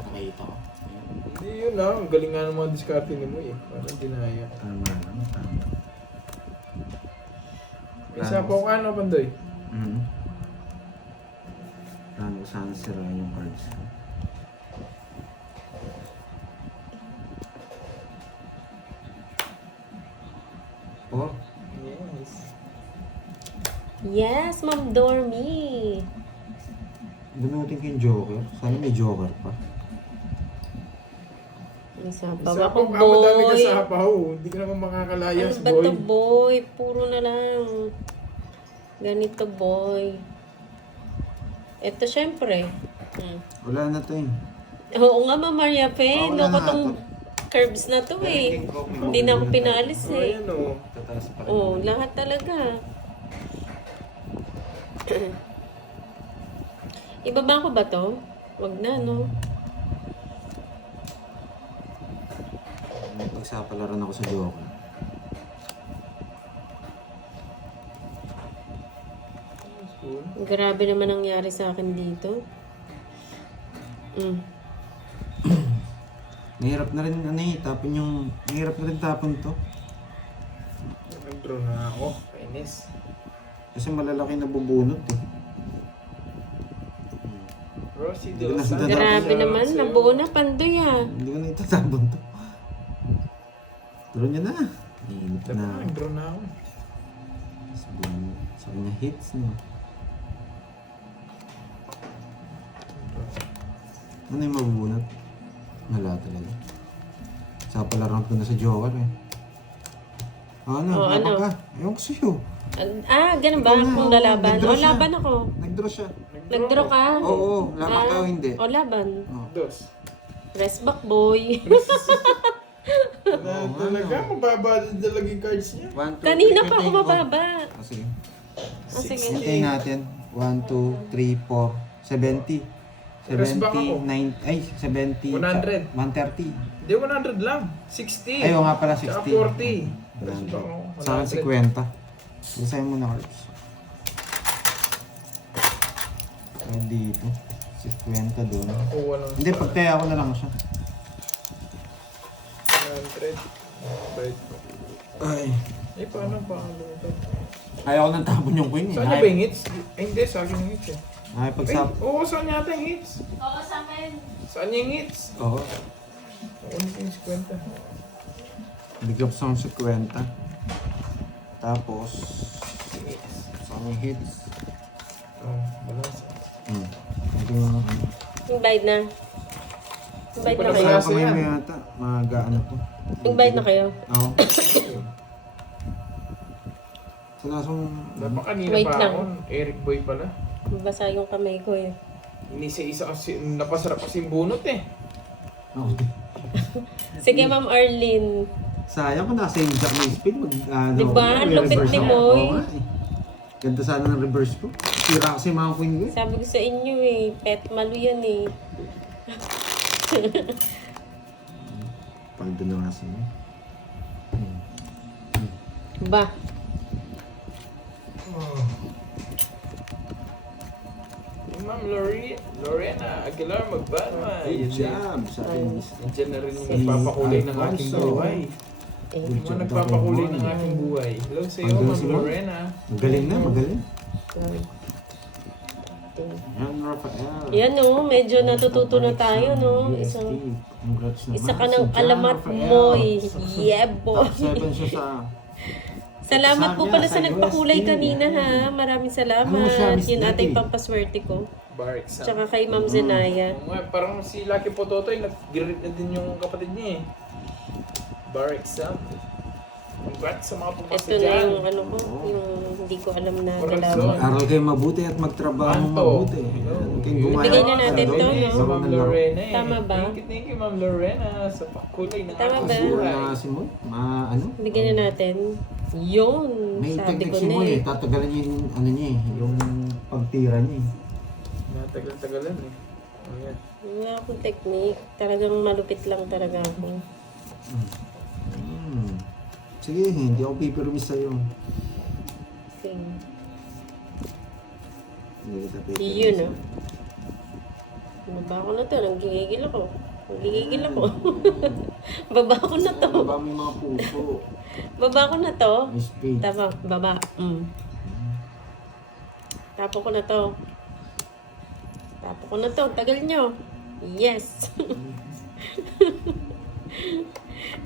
nakita ko. Hindi yun ah. Ang galing nga ng mga diskarte ni Moy eh. Parang dinaya. Tama lang, tama. May sapaw ka ano, Pandoy? Mhm. Plano ko sana sira yung cards ko. Oh, Yes. Yes, Ma'am Dormy. dunutin ko yung Joker. Sana may Joker pa. Isa pa ba Sapaw po, ka, madami ka boy? sapaw. Hindi ka naman makakalayas, Ano ba boy. to, boy? Puro na lang. Ganito, boy. Ito, syempre. Wala na to eh. Oo nga, Ma'am Maria Fe. Ah, wala Loko na tong curbs na to eh. Hindi na ako pinalis Oh, eh. ayan o. Tataas pa rin. Oo, lahat talaga. Ibaba ko ba to? Wag na, no? May pagsapalaran ako sa joke. Grabe naman nangyari sa akin dito. Mahirap na rin tapon yung... Mahirap na rin tapon to. Nag-draw na ako. Kainis. Kasi malalaki na bubunot eh. Rosie Hindi ko na Dos Santos. Grabe naman, nabuo na pandoy ah. Hindi ko na itatapon to. Draw niya na. Init Diba, na. nag-draw na ako. Sa kanya hits, no? Ano yung mabubunot? Wala talaga. Sa palaran ko na sa Joker eh. Ano? Oh, Laban ano? ka? Ewan ko sa'yo. Ganun ba? Ikaw na, Kung oo. lalaban? Nag-draw O, siya. laban ako. Nag-draw siya. Nag-draw ka? Oo, laban ka o hindi. O, laban. Oh. Dos. Rest back, boy. Talaga, mababa din talaga yung cards niya. 1, 2, Kanina 3, pa ako mababa. Sige. O, sige. Hintayin natin. 1, 2, 3, 4, 70. Rest back ako. 79, ay 70. 100. 130. Hindi, 100 lang. 60. Ay, oo nga pala, 60. Tsaka 40. Rest back ako. Sa akin 50. Basahin mo na cards. Kaya dito. 50 doon. Kuha ng Hindi, pagkaya ko na lang siya. 100. Bait ko. Ay. Eh, paano pa ang luto? Ayaw ko nang tapon yung queen eh. Saan niya ba yung hits? Eh, hindi, sa akin yung hits eh. Ay, Ay, pagsap. oo, saan yata yung hits? Oo, sa akin. Saan yung hits? Oo. Oo, hindi yung 50. Bigyan ko sa 50. Tapos, Hits. sa mga hits. Oh, balas. Ito yung Invite na. Invite na Wala kayo. ba? Kaya kamay mo yata. Mag-ano to. Invite na kayo. Oo. Sinasong... Dapat kanina Wait pa lang. ako. Eric Boy pala. Basa yung kamay ko eh. Inisa-isa kasi, napasarap kasi yung bunot eh. Okay. Sige, Ma'am Arlene. Sayang kung nasa yung jack may speed. Diba? Ang lupit ni Moy. Ganda sana ng reverse ko. Tira kasi mga queen ko eh. Sabi ko sa inyo eh, pet malu yan eh. Paldo na nga siya. Ba? Ma'am Lorena Aguilar Magbanwa. Good job. Sabi ni Miss. Nandiyan na rin yung nagpapakulay ng aking Alfonso. buhay. Eh, Good Yung job, nagpapakulay Dr. ng Moy. aking buhay. Hello sa iyo, Ang galing Ma'am si Moy. Lorena. Magaling na, magaling. sorry. Yan, Rafael. Yan no, medyo natututo na tayo no. UST. Isang, Congrats naman. isa ka Si ng John alamat Rafael. mo eh. Yeah, boy. Top 7 siya sa... Salamat po Sa pala niya, sa sa nagpakulay UST. kanina ha. Maraming salamat. Ano siya, Miss Yun ating Debbie? pampaswerte ko. Bar exam. Tsaka kay Ma'am Zenaya. Oo nga, parang si Lucky Pototoy, nag-grade na din yung kapatid niya eh. Bar exam. Congrats sa mga pumasa Ito na dyan. yung ano ko, yung hindi ko alam na Corazon. dalaman. Aral kayo mabuti at magtrabaho Anto. mabuti. Hello. Huwag kayong gumaya. Bigay na natin Ano, to, Lorena, no? sa Ma'am Lorena eh. Tama ba? Thank you Ma'am Lorena sa pakulay ng Tama ba? aking Sira buhay. na nga si Moy. Ano? Bigyan na natin. Yun! May Sabi technique ko si na Moy eh. eh. Tatagalan niya yung ano niya eh. Yung pagtira niya eh. Natagal-tagalan eh. Ayan. Wala akong technique. Talagang malupit lang talaga ako. Sige, hindi ako pipirumis sa'yo. Okay. Hindi kita pipirumis. Yun ah. Baba ko na to. Nanggigigil ako. Nanggigigil ako. Baba ko na to. Baba mo yung mga puso. Baba ko na to. May speed. Tama. Baba. Tapo ko na to. Tapo ko na to. Tagal nyo. Yes.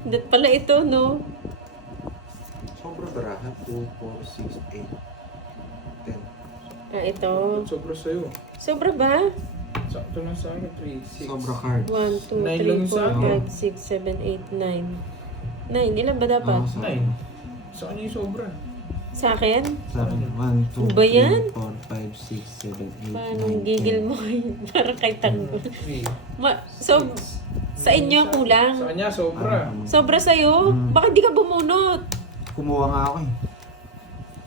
Dat pala ito, no? Sobra baraha. 2, 4, 6, 8, 10. Ah, ito. Sobra sa'yo. Sobra ba? Sakto na sa akin. 3, 6. Sobra card. 1, 2, Nine 3, lang sa akin. 4, 5, 6, 7, 8, 9. 9. Ilan ba dapat? Ah, 9. Sa kanya yung sobra. Sa akin? Sa akin, 1, 2, Ba yan? 3, 4, 5, 6, 7, 8, Paano 9, gigil 10. mo yun? Parang kay tanggol. 3. Sa inyo kulang. Sa kanya, sobra. Sobra sa'yo? Bakit di ka bumunot? Kumuha nga ako eh.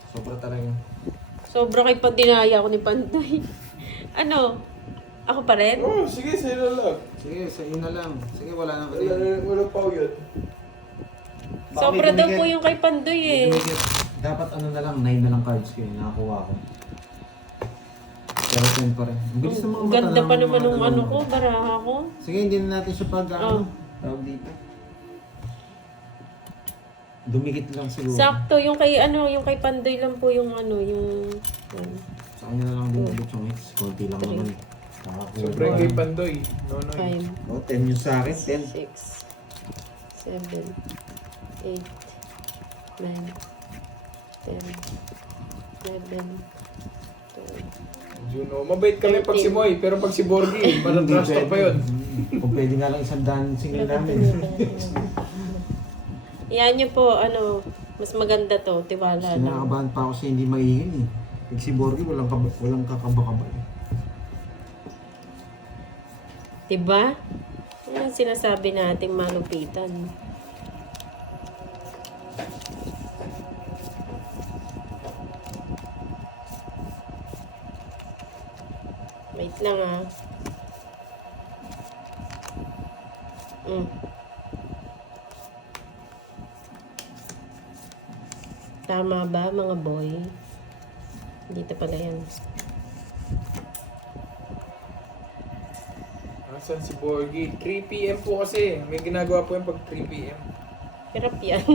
Sobra talaga. Sobra kay Pandinaya ako ni Pandoy. Ano? Ako pa rin? Oh, sige, sa'yo lang. Sige, sa ina lang. Sige, wala na Wala pa yun. Sobra daw po yung kay Pandoy eh. Dapat ano na lang, 9 na lang cards ko yun. Nakakuha ko. Pero 10 pa rin. Ang bilis ng mga mata Ganda ng pa naman mga ng dalawa. ano ko, baraha ko. Sige, hindi na natin siya pag ano. Tawag dito. Dumikit lang siguro. Sakto, yung kay Pandoy lang po yung ano, yung... Sa kanya na lang din ulit yung X. Konti lang naman. Nakakuha. Sobrang kay Pandoy. No, no. 5, Oh, 10 yung sa akin. 10. 6, 7, 8, 9, 10, 11, 12. Juno, mabait kami pag si Moy, pero pag si Borgie, manatrust talk pa yun. Kung pwede nga lang isang daan single namin. Yan nyo po, ano, mas maganda to, tiwala lang. Sinakabahan pa ako sa hindi maihin eh. Pag si Borgie, walang kakaba-kaba eh. Diba? Yan ang sinasabi nating malupitan. Wait lang ah. Tama ba mga boy? Dito pala yan. Asan si Borgie? 3 PM po kasi. May ginagawa po yan pag 3 PM. Hirap yan.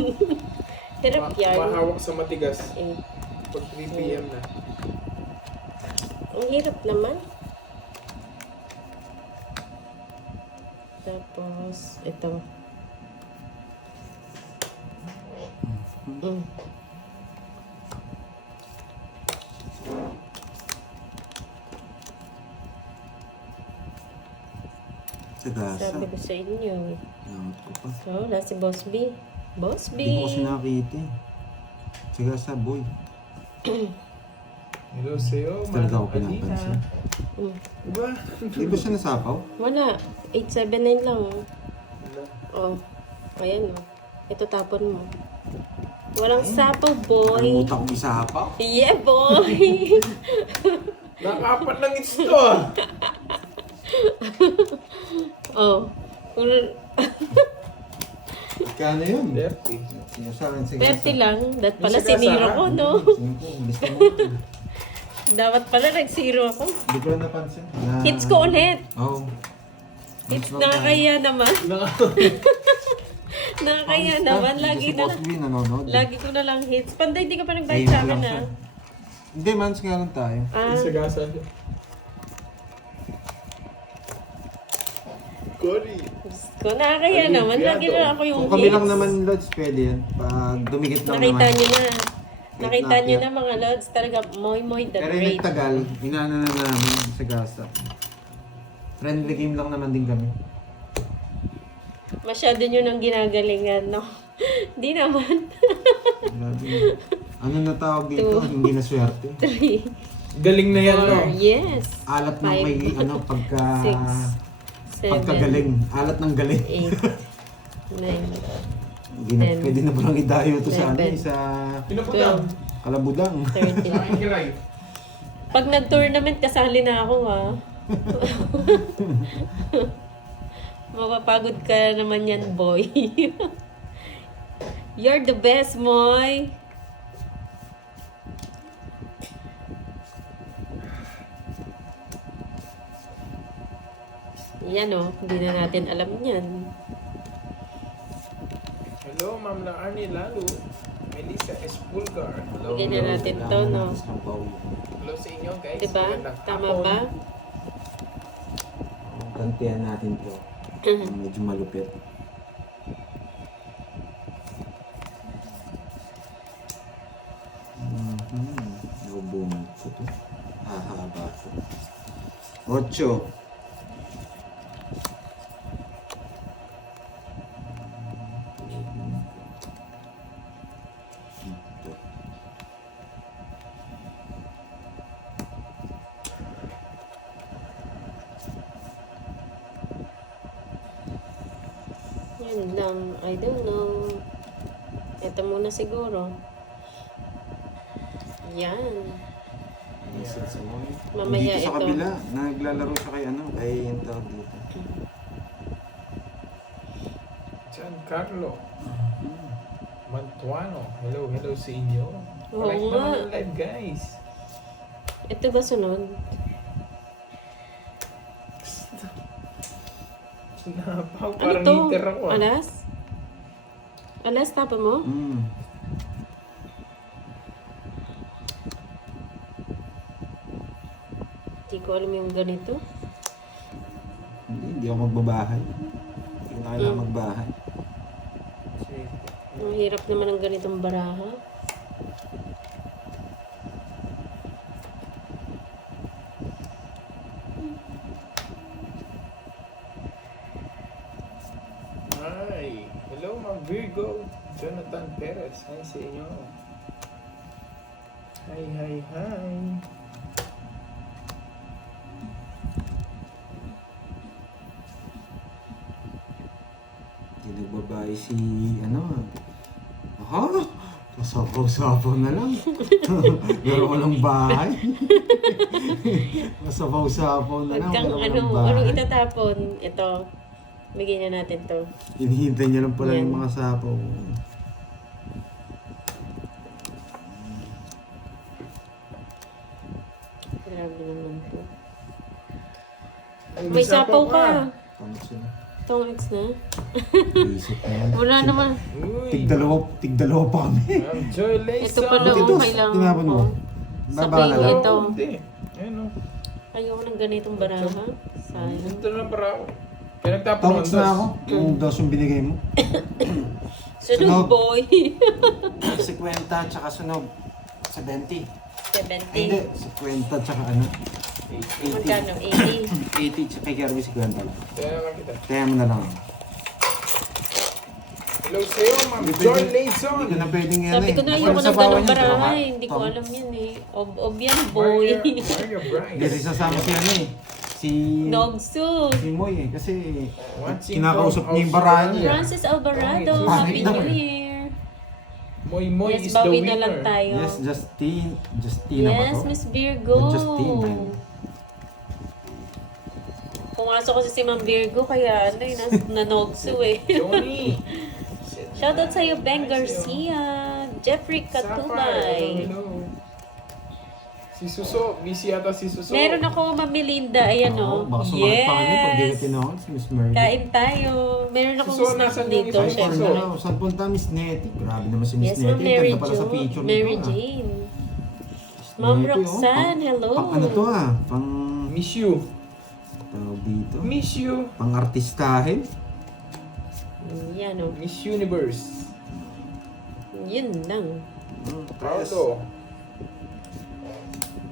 Hirap yan. Mahawak sa matigas. Eh, Pag 3 PM na. ang hirap naman. Tapos, ito. Mm. Sagasa. Sabi ko sa inyo. Namot ko pa. So, wala si Boss B. Boss B! Hindi ko kasi nakita eh. Sagasa, boy. Hello sa'yo, Talaga ako Manang pinapansin. Alina. Mm. Diba? Hindi ba siya nasapaw? Wala. 879 lang. Oh. Ayan oh. Ito tapon mo. Walang sapaw, boy. Nakalimutan kong isapaw. Yeah, boy! Nakapat lang ito ah. Oh. Kano yun? 30. Sino sa akin? Sige. 30 lang. Dat pala Yung sagasa, siniro ko, no? Sige po, gusto mo. Dapat pala nag-zero ako. Hindi ko na napansin. Na, Hits ko ulit. Oo. Hits nakakaya naman. Nakakaya naman. Lagi Si na Boss B nanonood. Lagi ko na lang hits. Panday, hindi ka pa nagbayad Ayun sa lang akin, siya. ah. Hindi, mans nga lang tayo. Ah, Isagasan siya. Cory. ko nakakaya naman. Lagi na ako yung Kung kami lang hits. naman, Lods, pwede yan. Pag dumikit lang Nakita naman. nyo na. Nakita Wait, nyo not na mga lods. Talaga, moy the Pero yung great. nagtagal, inaano na namin sa gasa. Friendly game lang naman din kami. Masyado nyo nang ginagalingan, no? Di naman. Grabe. Ano na tawag dito? Hindi na swerte. 3, Galing na yan, no? 4, yes. Alat ng may Five. ano pagka 6, 7, pagkagaling. Alat ng galing. 8, 9, Hindi na, Ten. pwede na palang idayo to sa ano Eleven. sa Pinaputang. 12, Kalabudang. 13. Aking kiray. Pag nag-tournament, kasali na ako, ha? Mapapagod ka naman yan, boy. You're the best, Moy. Yan, oh. Hindi na natin alam yan. Hello, Ma'am na Arnie Lalo. Melissa Espulgar. Hello. Bigyan na natin to, no? Hello sa inyo, guys. Diba? Magandang Tama hapon. ba? Kantihan natin to. Medyo malupit. Naubungan ko to. Hahaba to. 8. Yun lang. I don't know. Ito muna siguro. Yan. Isa sa Moy. Mamaya Dito sa ito. kabila, naglalaro siya kay ano, kay yung tawag dito. Giancarlo Mantuano. Hello sa inyo. Oo Like nga. naman ang live, guys. Ito ba sunod? Napaw, Ano parang to? heater ako. Alas? Alas, tapa mo? Hindi ko alam yung ganito. Hindi ako magbabahay. Hindi ko na kailangan magbahay. Ang hirap naman ng ganitong baraha. Hi. Hello, Ma'am Virgo. Jonathan Perez. Hi sa inyo. Hi. Hindi nagbabahay si ano. Ha? Masapaw-sapaw na lang. Laro ko ng bahay. Masapaw-sapaw na Huwag lang. kang Laro ko ano, ng bahay. anong itatapon? Ito. Bigyan na natin to. Hinihintay niya lang pala Yan. yung mga sapaw. Grabe naman to. Ay, May sapaw ka. Pangit siya. Tongits na. Isip na yan. Wala naman. Uy. Tigdalawa pa kami. Ma'am Joy Layson. Ito pala, Buti ito, oh, kailangan tinapon mo. ko. Baba Sabihin na mo lang. ito. Hindi. Ayun o. Ayoko ng ganitong baraha. Sayang. Ito na para ako. Kaya nagtapon Tawits na ako. Yung dos yung binigay mo. Sunog Sunog. boy. 50 tsaka sunog. 70. 70. Ay, hindi. 50 tsaka ano. 80. Magkano? 80. 80 tsaka kay Kirby 50 lang. Kaya naman kita. Kaya mo na lang. Hello sa'yo, Ma'am Hindi Joy pwede- Layson. Hindi ko na pwedeng yan Sabi ko na ayoko Ano ng sa bawah ganong niya? baraha Tama. eh. Hindi ko Tama. alam yan eh. Ob yan boy. Mario Hindi Bryce. sasama si ano eh. Si... Dogsu. Si Moy eh. Kasi Watching kinakausap from niya yung baraha niya. Australia. Francis Alvarado. Pangit Happy naman. New Year. Moy Yes, is the bawi winner. na lang tayo. Yes, Justina ba Yes, to? Miss Virgo. Justine. Pumasok kasi si Ma'am Virgo, kaya ano yun, nanogso eh. Johnny. Shoutout sa'yo, Ben Garcia, Jeffrey Sapphire. Katubay. Hello. Si Suso. Busy yata si Suso. Meron ako, Ma'am Melinda, ayan Oo, o. baka sumakit pa kami pag di ka Yes! tinawag si Miss Mary. Kain tayo. Meron akong So, snack nasan yung dito, isang Ay, Siyempre. parang syempre. na, saan punta Miss Nettie? Grabe naman si Miss Yes, Ma'am Nettie. Mary Ganda pala sa Jo. picture Mary nito, ah. Jane. Miss Ma'am Nettie, oh. Roxanne, hello. Pang ano to ah? Pang... Miss you. Tawag dito. Miss you. Pang artistahin. Yan o. Miss Universe. Yun lang. Paulo.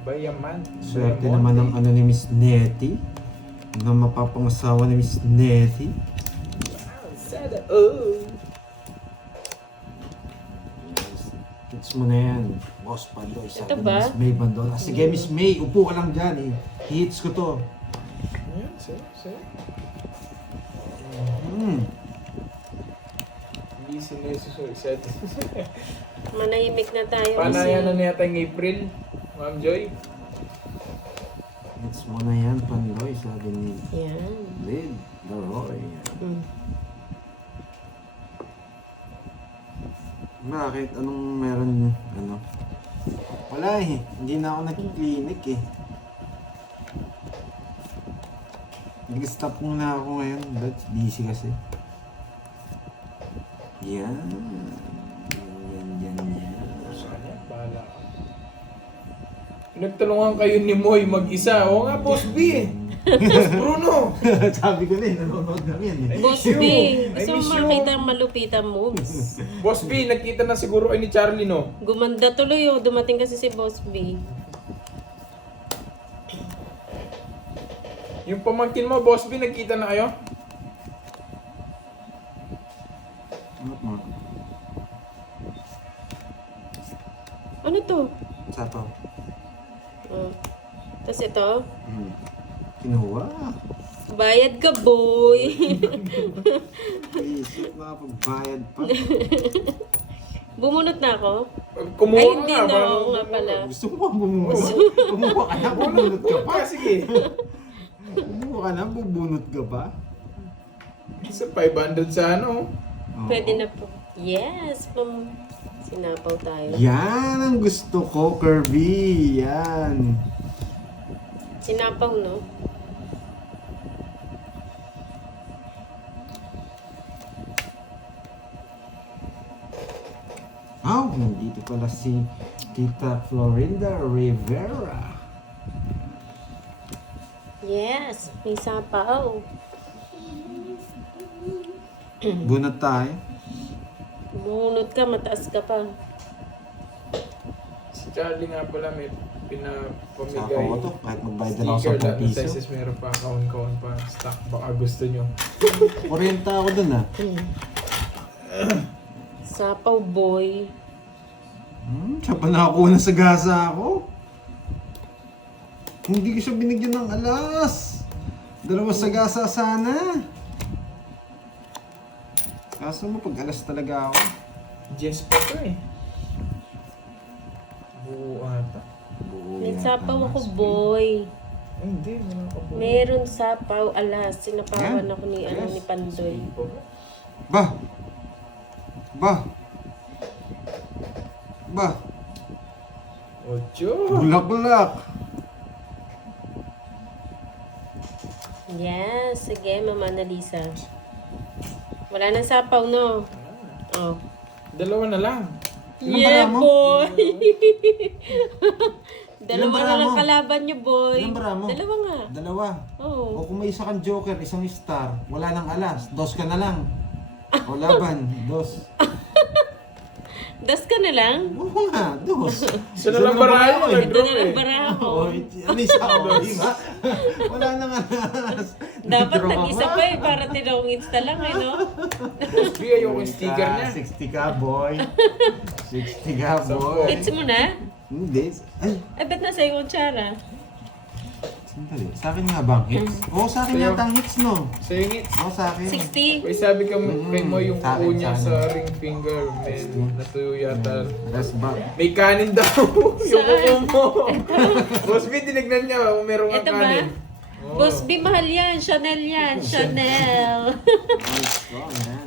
Bayaman. Swerte naman ng ano ni Miss Nettie. Na mapapangasawa ni Miss Nettie. Sada. Oh. Hits mo na yan. Boss Pandoy. Sabi Ito ni ba? Miss May Bandola. Sige Miss May, upo ka lang dyan eh. Hits ko to. Yan, sige. Busy na yung Suso. Excited. Manahimik na tayo Panayan na kasi. yata yung April. Ma'am Joy. Hits mo na yan, Pandoy. Sabi ni Yan. Lid Leroy. Mm. Bakit? Anong meron ano? Wala eh. Hindi na ako nag-clinic eh. Nag-stop muna ako ngayon. That's busy kasi. Yan. Yan. Sana, bahala ka. Nagtulungan kayo ni Moy mag-isa. Oo nga, Boss B. Boss Bruno. Sabi ko na eh, nanonood na yan eh. Boss you. B, I gusto miss mo you. makita ang malupitang moves? Boss B, nakita na siguro kayo ni Charlie, no? Gumanda tuloy oh. Dumating kasi si Boss B. Yung pamangkin mo, Boss B, nagkita na kayo? Ano to? Sapaw. Oh. Tapos ito, Kinuha. bayad ka boy. Isip na pagbayad pa. Bumunot na ako? Kumuha Ay, ka hindi nga, na. parang- Oo nga pala. Gusto mo ba bumuha? Bumuha ka na, bubunot ka pa. Sige. Bumuha ka na, bubunot ka pa. Sa 500 sa ano. Oo. Pwede na po. Yes, sinapaw tayo. Yan ang gusto ko, Kirby. Yan. Sinapaw, no? Oh, nandito pala si Tita Florinda Rivera. Yes, may sapaw. Bunot tayo. Bumunot ka, mataas ka pa. Si Charlie nga pala may Saka pinapamigay. ko to, kahit magbayad na ako Sticker sa lahat ng piso. sizes, meron pa kaon-kaon pa stock. Baka gusto nyo. 40 ako dun ah. Sapaw, boy. Siya pa nakakuha sa gasa ako. Hindi ko siya binigyan ng alas. 2 sa gasa sana. Kaso mo pag alas talaga ako. Jess pa to eh. Buo ata. May sapaw ako, boy. Ay, hindi. Wala ka buo. Meron sapaw, alas. Sinapawan Yan. ako ni, ano, Yes. ni Pandoy. Ba? Ba? Ba? Ocho. Bulak-bulak. Yes, sige, Mama Annalisa. Wala nang sapaw, no? Oh. Dalawa na lang. Ilang Yeah, bara mo? boy! Ilang Dalawa bara na lang mo? kalaban niyo, boy. Ilang bara mo? Dalawa nga. Dalawa. Oo. O kung may isa kang joker, isang star, wala nang alas. 2 ka na lang. O laban, 2. Das ka na lang? Oo nga, 2. Isa na lang barahan mo, eh. Ito nag-drop na lang eh. baraha ko. Oo, ano isa ako, di ba? Wala nang alas. Dapat Nag-draw nag-isa ka. pa eh, para tinongits na lang eh, no? Hindi, ayoko yung sticker niya. 60 ka, boy. 60 ka, boy. Hits mo na? Hindi. Ay, Ay, ba't nasa yung kutsara? sandali. Sa akin nga bang hits? Oo, sa akin Sa'yo. yata ang hits, no? So yung it. Oo, sa akin. 60? May sabi ka kay mo yung Sa akin, kuko niya sa sa akin. ring finger. Man, natuyo yata. Rest back. May kanin daw yung kuko mo. Boss B, tinignan niya kung meron kang Ito ba? kanin. Oo. Boss B, mahal yan. Chanel yan. Chanel. Nice. Oh, man.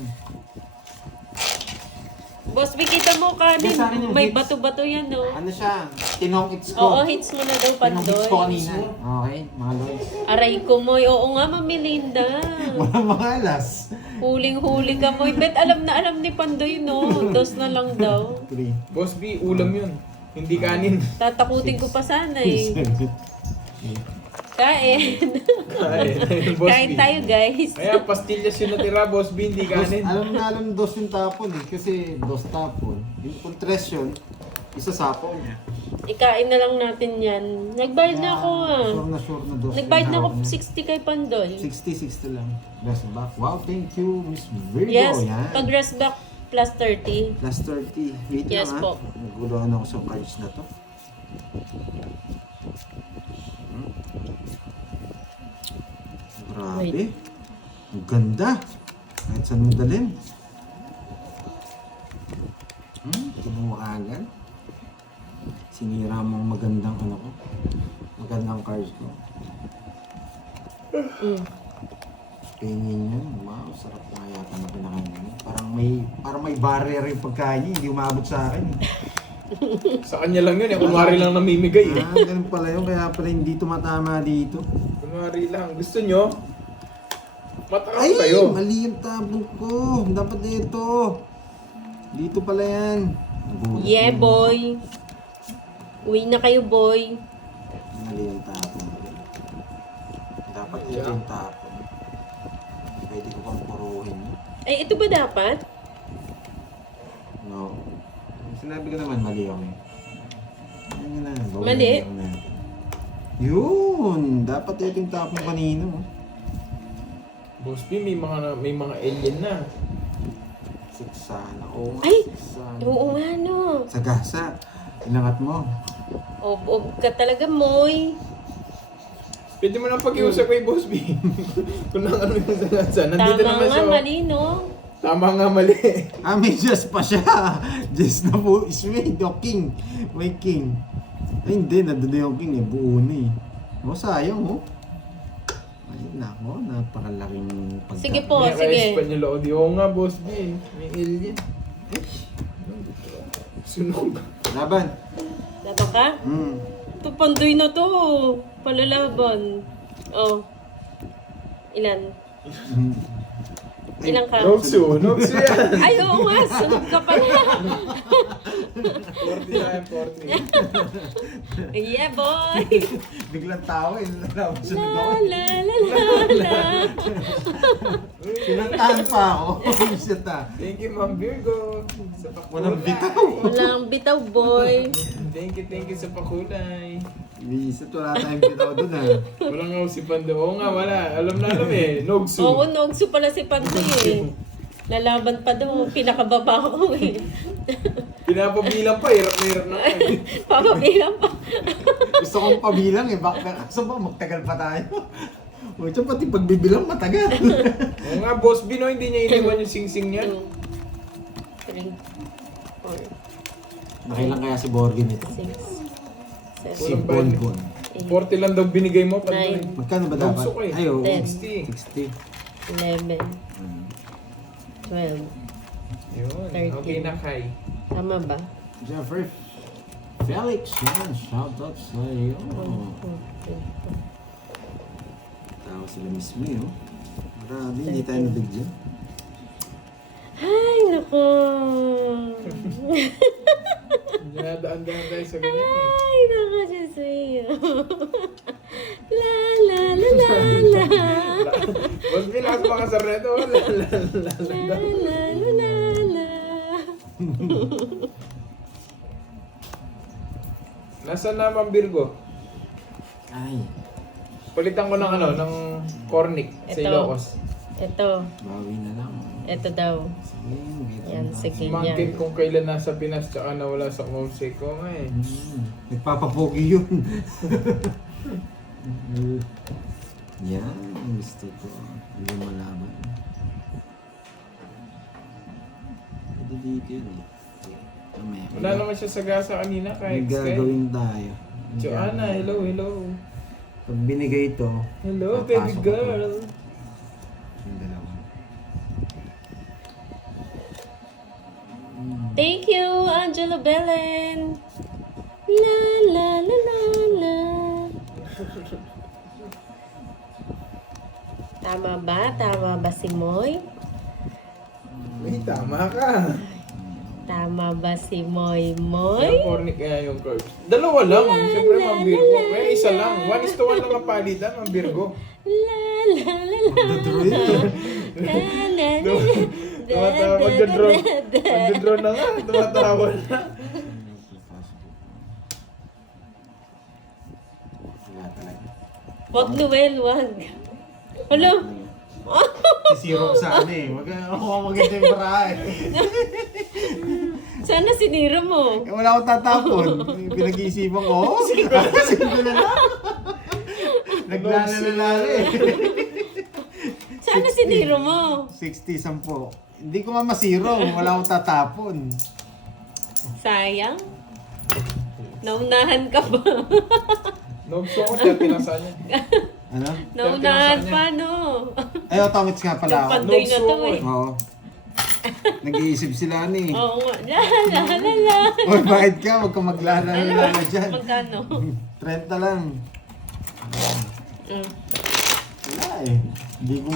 Boss B, kita mo kanin. Yes, sa akin yung May hits. bato-bato yan, no? Ano siya? Tinong hits ko. Oo, hits mo na daw, Tinong hits ko Pandoy. kanina. Okay, mga lods. Aray ko, Moy. Oo nga, Mamilinda. Walang mga alas. Huling-huli ka, Moy. Bet alam na alam ni Pandoy, no? 2 na lang daw. 3. Boss B, ulam yun. Hindi kanin. Tatakutin ko pa sana eh. 7. Kain. Boss Kain B. tayo, guys. Kaya pastillas yung natira, Boss B, hindi kanin. Alam na alam 2 yung tapon eh. Kasi 2 tapon. Yung kung 3 yun, isa sapon. Ikain na lang natin yan. Nagbayad na ako ah. Sure na 2. Nagbayad na ako 60 kay Pandoy. 60 lang. Rest back. Wow, thank you, Miss Virgo. Yes, Yan. pag rest back plus 30. Plus 30. Wait Yes lang po. ha. Naguluhan ako sa cards na to. Grabe. Ang ganda. Kahit saan mo dalhin. Kinuha agad. Sinira mo ang magandang ano ko. Magandang cards ko. Tingin yan. Wow, sarap na yata na pinakain mo. Parang may barrier yung pagkain niya. Hindi umabot sa akin. Sa kanya lang yun, eh. Kunwari lang namimigay eh. Ganun pala yun. Kaya pala hindi tumatama dito. Kunwari lang. Gusto nyo? Matakas Ay! kayo. Mali yung tabong ko. Dapat dito. Dito pala yan. Nagulat Yeah, yun. boy. Uwi na kayo, boy. Mali yung tapon. Dapat dito yung tapon. Pwede ko pang puruhin. Ay, ito ba dapat? No. Sinabi ko naman mali ako eh. Ayun na. bawalan Mali? lang natin. Yun! Dapat ito yung tapon kanino. Boss B, may mga alien na. Siksana. Oo nga, Ay! siksana. Oo nga, no. Sa gasa. Inangat mo. Ob ka talaga, Moy. Pwede mo lang pag-iusap kay Boss B. Kung nang ano yung sanasa. Nandito Tama naman nga, siya. mali, no? Tama nga, mali. May Jess pa siya. Jess na po is made. O king. May king. Ay hindi, nandun na yung king eh. Buo na eh. O sayang oh. Ay nako, napakalaking pagka... Sige po, May sige. ka-Espanyol audio. Oo nga, boss B. May alien. Sunog. Laban. Laban ka? Ito, pandoy na to. Palalaban. Oh. Ilan? Ilang ka? Nogsu yan. Ay, oo nga. Sunod ka pala. 40 na yan, 40. Yeah, boy. Biglang tao eh. Sunod La, ako. la, la, la, la. Pinantahan pa ako. Shit ah. Thank you, Ma'am Virgo. Sa pakulay. Walang bitaw. Walang bitaw, boy. Thank you sa pakulay. Bisit, wala tayong bitaw dun ah. Walang nga si Pando. Oo nga, wala. Alam eh. Nogsu. Oo, nogso pala si Pandoy eh. Lalaban pa daw. Pinakababa ko eh. Pinapabilang pa. Hirap na hirap na. Papabilang pa. Gusto kong pabilang eh. Kaso ba magtagal pa tayo? O ito pati pagbibilang matagal. Oo nga, Boss B, no, hindi niya iniwan yung sing-sing niya. 2, 3, 4, Nakilang kaya si Borgin ito? 6, 7, Si Bonbon. 40 lang daw binigay mo, Pandoy. Nine. Magkano ba dapat? Nogso ko eh. Ay, oo. 60. 60. 11, 12. Yun. 13. Okay na, Kai. Tama ba? Jeffrey Felix, yan. Shout out sa iyo. 1, 2, 3, 4. Tao sila mismo yun. Marami, hindi tayo nabigyan. Ay, nako. Dinadaan-daan tayo sa ganyan eh. Ay, nako siya sa'yo. La, la, la, la, la. Boss B, lakas mga sa reto. La, la, la, la, la. Nasaan na, Ma'am Virgo? Ay, Palitan ko ng ng cornic sa Ito. Ilocos. Ito. bawi na lang. Ito daw. Sige, wait Yan, lang. sige Mangkin yan. kung kailan nasa Pinas tsaka nawala sa homesick ko nga eh. Nagpapapogi yun. Yan, ang gusto ko. Hindi malaman. Pwede dito yun eh. Mamaya. Wala naman siya sa gasa kanina May kahit gagawin tayo. May Joanna, gagawin. hello, hello. Pag binigay ito, Hello, papasok baby ako. girl. Yung dalawa. Thank you, Angela Belen. La, la, la, la, la. Tama ba? Tama ba si Moy? May tama ka. Tama ba si Moy Moy? Ang cornic kaya yung curves. Dalawa lang. Siyempre, Ma'am Virgo. Kaya isa lang. 1:1 lang ang palitan, Ma'am Virgo. La, la, la, la. Magdodroid. La, la, la, Tumatawa. Magdodraw. Magdodraw na nga. Tumatawa na. Wala talaga. Wag, Noel, wag. Hello? Sisiro ko sa ano eh. Ako maganda yung barahe. Sana sinira mo. Eh, wala akong tatapon. Pinag-iisipan ko. Sige na lang. Naglalala eh. Sana sinira mo. 60, 10. Hindi ko mamasiro. Wala akong tatapon. Sayang. Naunahan ka ba? Nogso ko siya. Tinasa niya. Ano? Naunahan pa, no? Ay, automats nga pala ako. Pandoy na to eh. Oo. Nag-iisip sila ni. Oo nga. La, la, la, la. Oy, bakit ka? Huwag ka maglalala dyan. Magkano? 30 lang. Mm. Wala eh. Hindi ko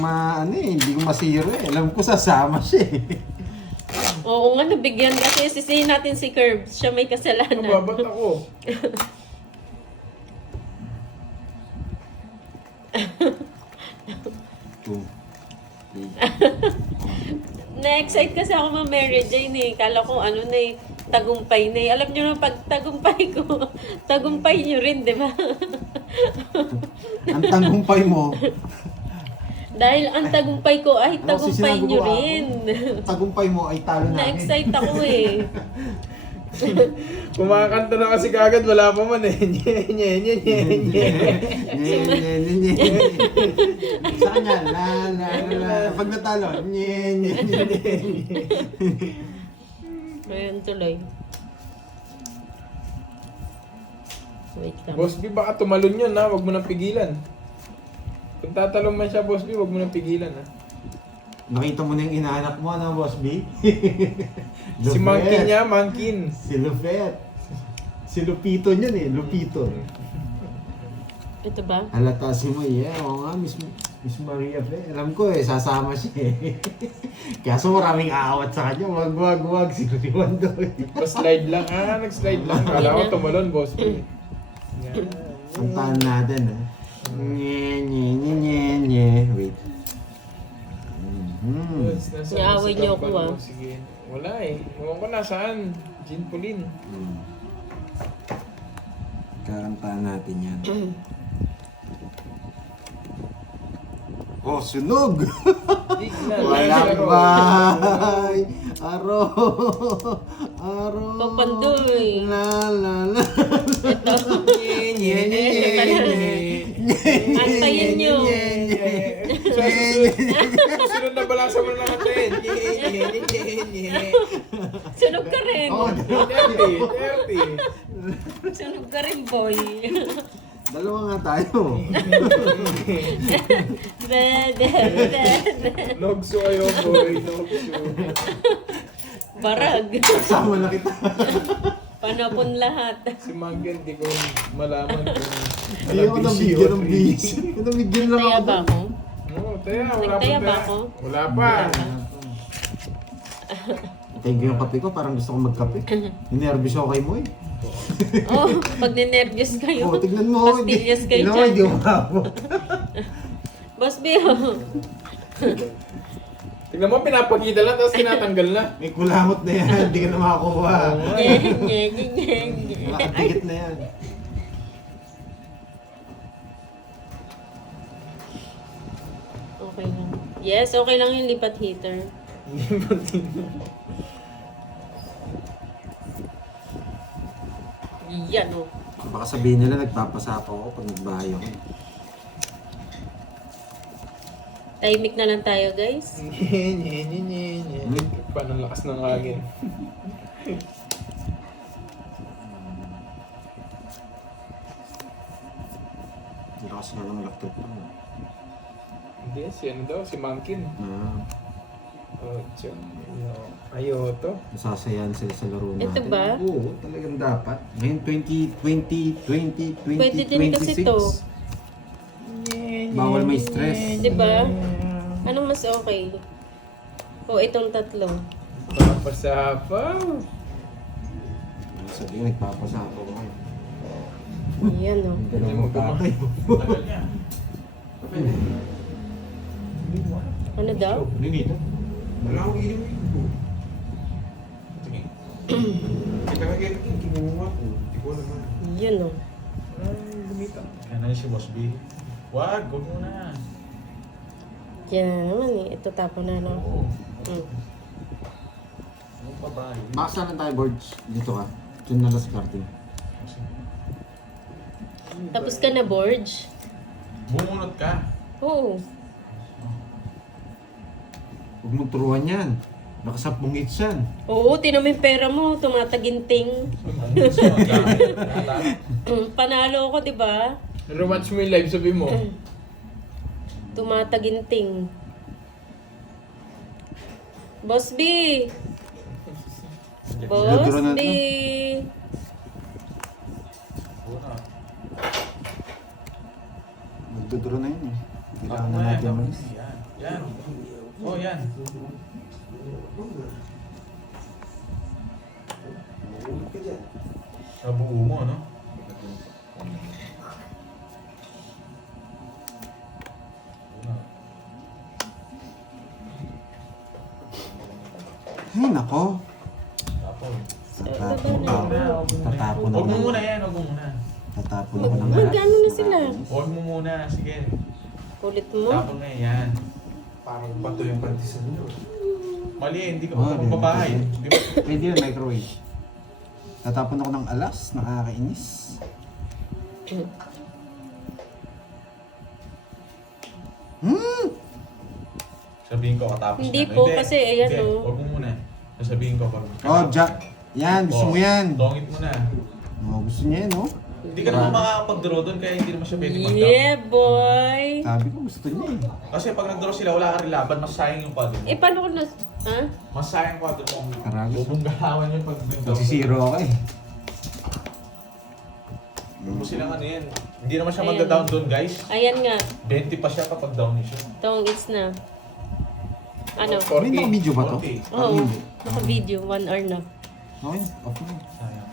hindi ko masiro eh. Alam ko sasama siya eh. Oo nga, nabigyan kasi sisihin natin si Curbs. Siya may kasalanan. Babat ako. Two. Na-excite kasi ako mga Mary Jane eh. Kala ko ano na eh, tagumpay na eh. Alam niyo na pag tagumpay ko, tagumpay niyo rin, di ba? Ang tanggumpay mo, Dahil ang tagumpay ko ay Ano kasi tagumpay niyo sinagawa ko? rin. tagumpay mo ay talo namin. Na-excite ako eh. Kumakanta na kasi kagad, wala pa man eh. Nye, nye, nye, nye, nye. Sa kanya, la. Pag natalo, nye. Ayun tuloy. Wait lang. Boss B, baka tumalon yun ha, wag mo nang pigilan. Kung tatalon man siya, Boss B, wag mo nang pigilan ha. Nakita mo na yung inaanak mo, ano, Boss B? Si Monkey niya, Monkey. Si Lupet. Si Lupito niyan eh, Lupito. Ito ba? Halata si mo, yeah, oo nga, Miss Maria Fe. Alam ko eh, sasama siya eh. Kaya so maraming aawat sa kanya, wag, si Riwando eh. Pa-slide lang, nag-slide lang. Kala ko tumalon, Boss B. Yan. Puntahan natin eh. Nye. Wait. Boss, nasa- Niaway nasa niyo ako, kampanya ah. mo. Sige. Wala eh. Ewan ko nasaan. Jean Pauline. Kakantahan natin yan. Oh, sunog! Tignan. Walang bahay! Aro! Papandoy. La. Ito. Antayin nyo. Susunod na balasa mo na natin. Sunog ka rin. Oh, 30. Sunog ka rin, boy. dalawa nga tayo. Nogso kayo, boy. Nogso. Barag. Kasama na kita. Panapon lahat. Si Manggen, di ko malaman kung Hindi ako nabigyan ng bis. Nabigyan lang Taya ako. ba ako? Oo, taya. Wala pa. Nagtaya ba ako? Wala pa. Thank you yung kape ko, parang gusto ko magkape. Ninervous ako kay Moy. Oh, pag ninervyos kayo. Oh, tignan mo. Pastillas kayo Hindi dyan. umabot. Boss Bio. Tignan mo, pinapakita lang, tapos tinatanggal na. May kulamot na yan, hindi ka na makakuha. Nye. Nakadikit na yan. Okay lang. Yes, okay lang yung lipat heater. Yan oh. Baka sabihin nila nagpapasapa ako pag nagbahay ako. Tahimik na lang tayo, guys. Paano ang lakas ng hangin? Lakas na ng laptop ko. Hindi, si ano daw, si Mangkin. Ah, Oh, Ayoto. nasasayahan sila sa laro natin. Ito ba? Oo, talagang dapat. Ngayon 2020, Pwede din kasi to. Bawal may stress. Diba? Anong mas okay? O itong tatlo. Papasapaw. Sabi nagpapasapa ko ngayon. Yan oh. Ang dalawang tatay. Ano daw? Ninita. Wala akong ilim-ilim ko. Sige. Kita nga ganyan, kinuha ko. Hindi ko naman. Yan oh. Lumita. Kaya na si Boss B. Wag muna. Yan naman eh. Ito tapon na lang. Oo. Mm. Ano pa ba? Baka saan tayo boards? Dito ka. Diyan na last karting. Tapos ka na, Borge? Bumunot ka. Oo. Huwag mong turuan yan. Naka-10 hits yan. Oo, tinan mo yung pera mo. Tumataginting. Panalo ko, di ba? Rewatch mo yung live, sabi mo. Tumataginting. Boss B! Boss Duduro na B! Magduduro na yun eh. Kailangan na Yan, natin umalis. yan. Oh, yan. Sa buo mo, no? Ay, nako. Tapon. Tatapon ako. Tatapon ako. Huwag mo muna yan, huwag mo muna. Tatapon ako ng Magkano na sila? Huwag mo muna, sige. Kulit mo? Tapon na yan. Parang bato yung pantisan nyo. Mali, hindi ka Oh, magpapabahay. di- Di ba? Pwede yun, microwave. Tatapon ako ng alas, nakakainis. Sabihin ko katapos Hindi na. po, kasi ayan, Hindi, oh. Huwag mo muna. Sasabihin ko pag... Oh, Jack. Yan, gusto mo yan. Tongit mo na. Oh, gusto niya yan, no? Hindi ka naman makakapag-draw doon kaya hindi naman siya pwede mag-draw. Yeah, boy! Sabi ko, gusto niya eh. Kasi pag nag-draw sila, wala ka rin laban, mas sayang yung quadro mo. Eh, paano ko na... Ha? Mas sayang quadro mo. Karagos. Bubunggahawan yun pag nag-draw. Nagsisiro ako eh. Huwag mo silang ano yan. Hindi naman siya Ayan. magda-down doon, guys. Ayan nga. 20 pa siya kapag down niya siya. Tong it's na. Ano? May naka-video ba to? 40. Oo. Naka-video. 1 hour na. Okay, off na. Sayang.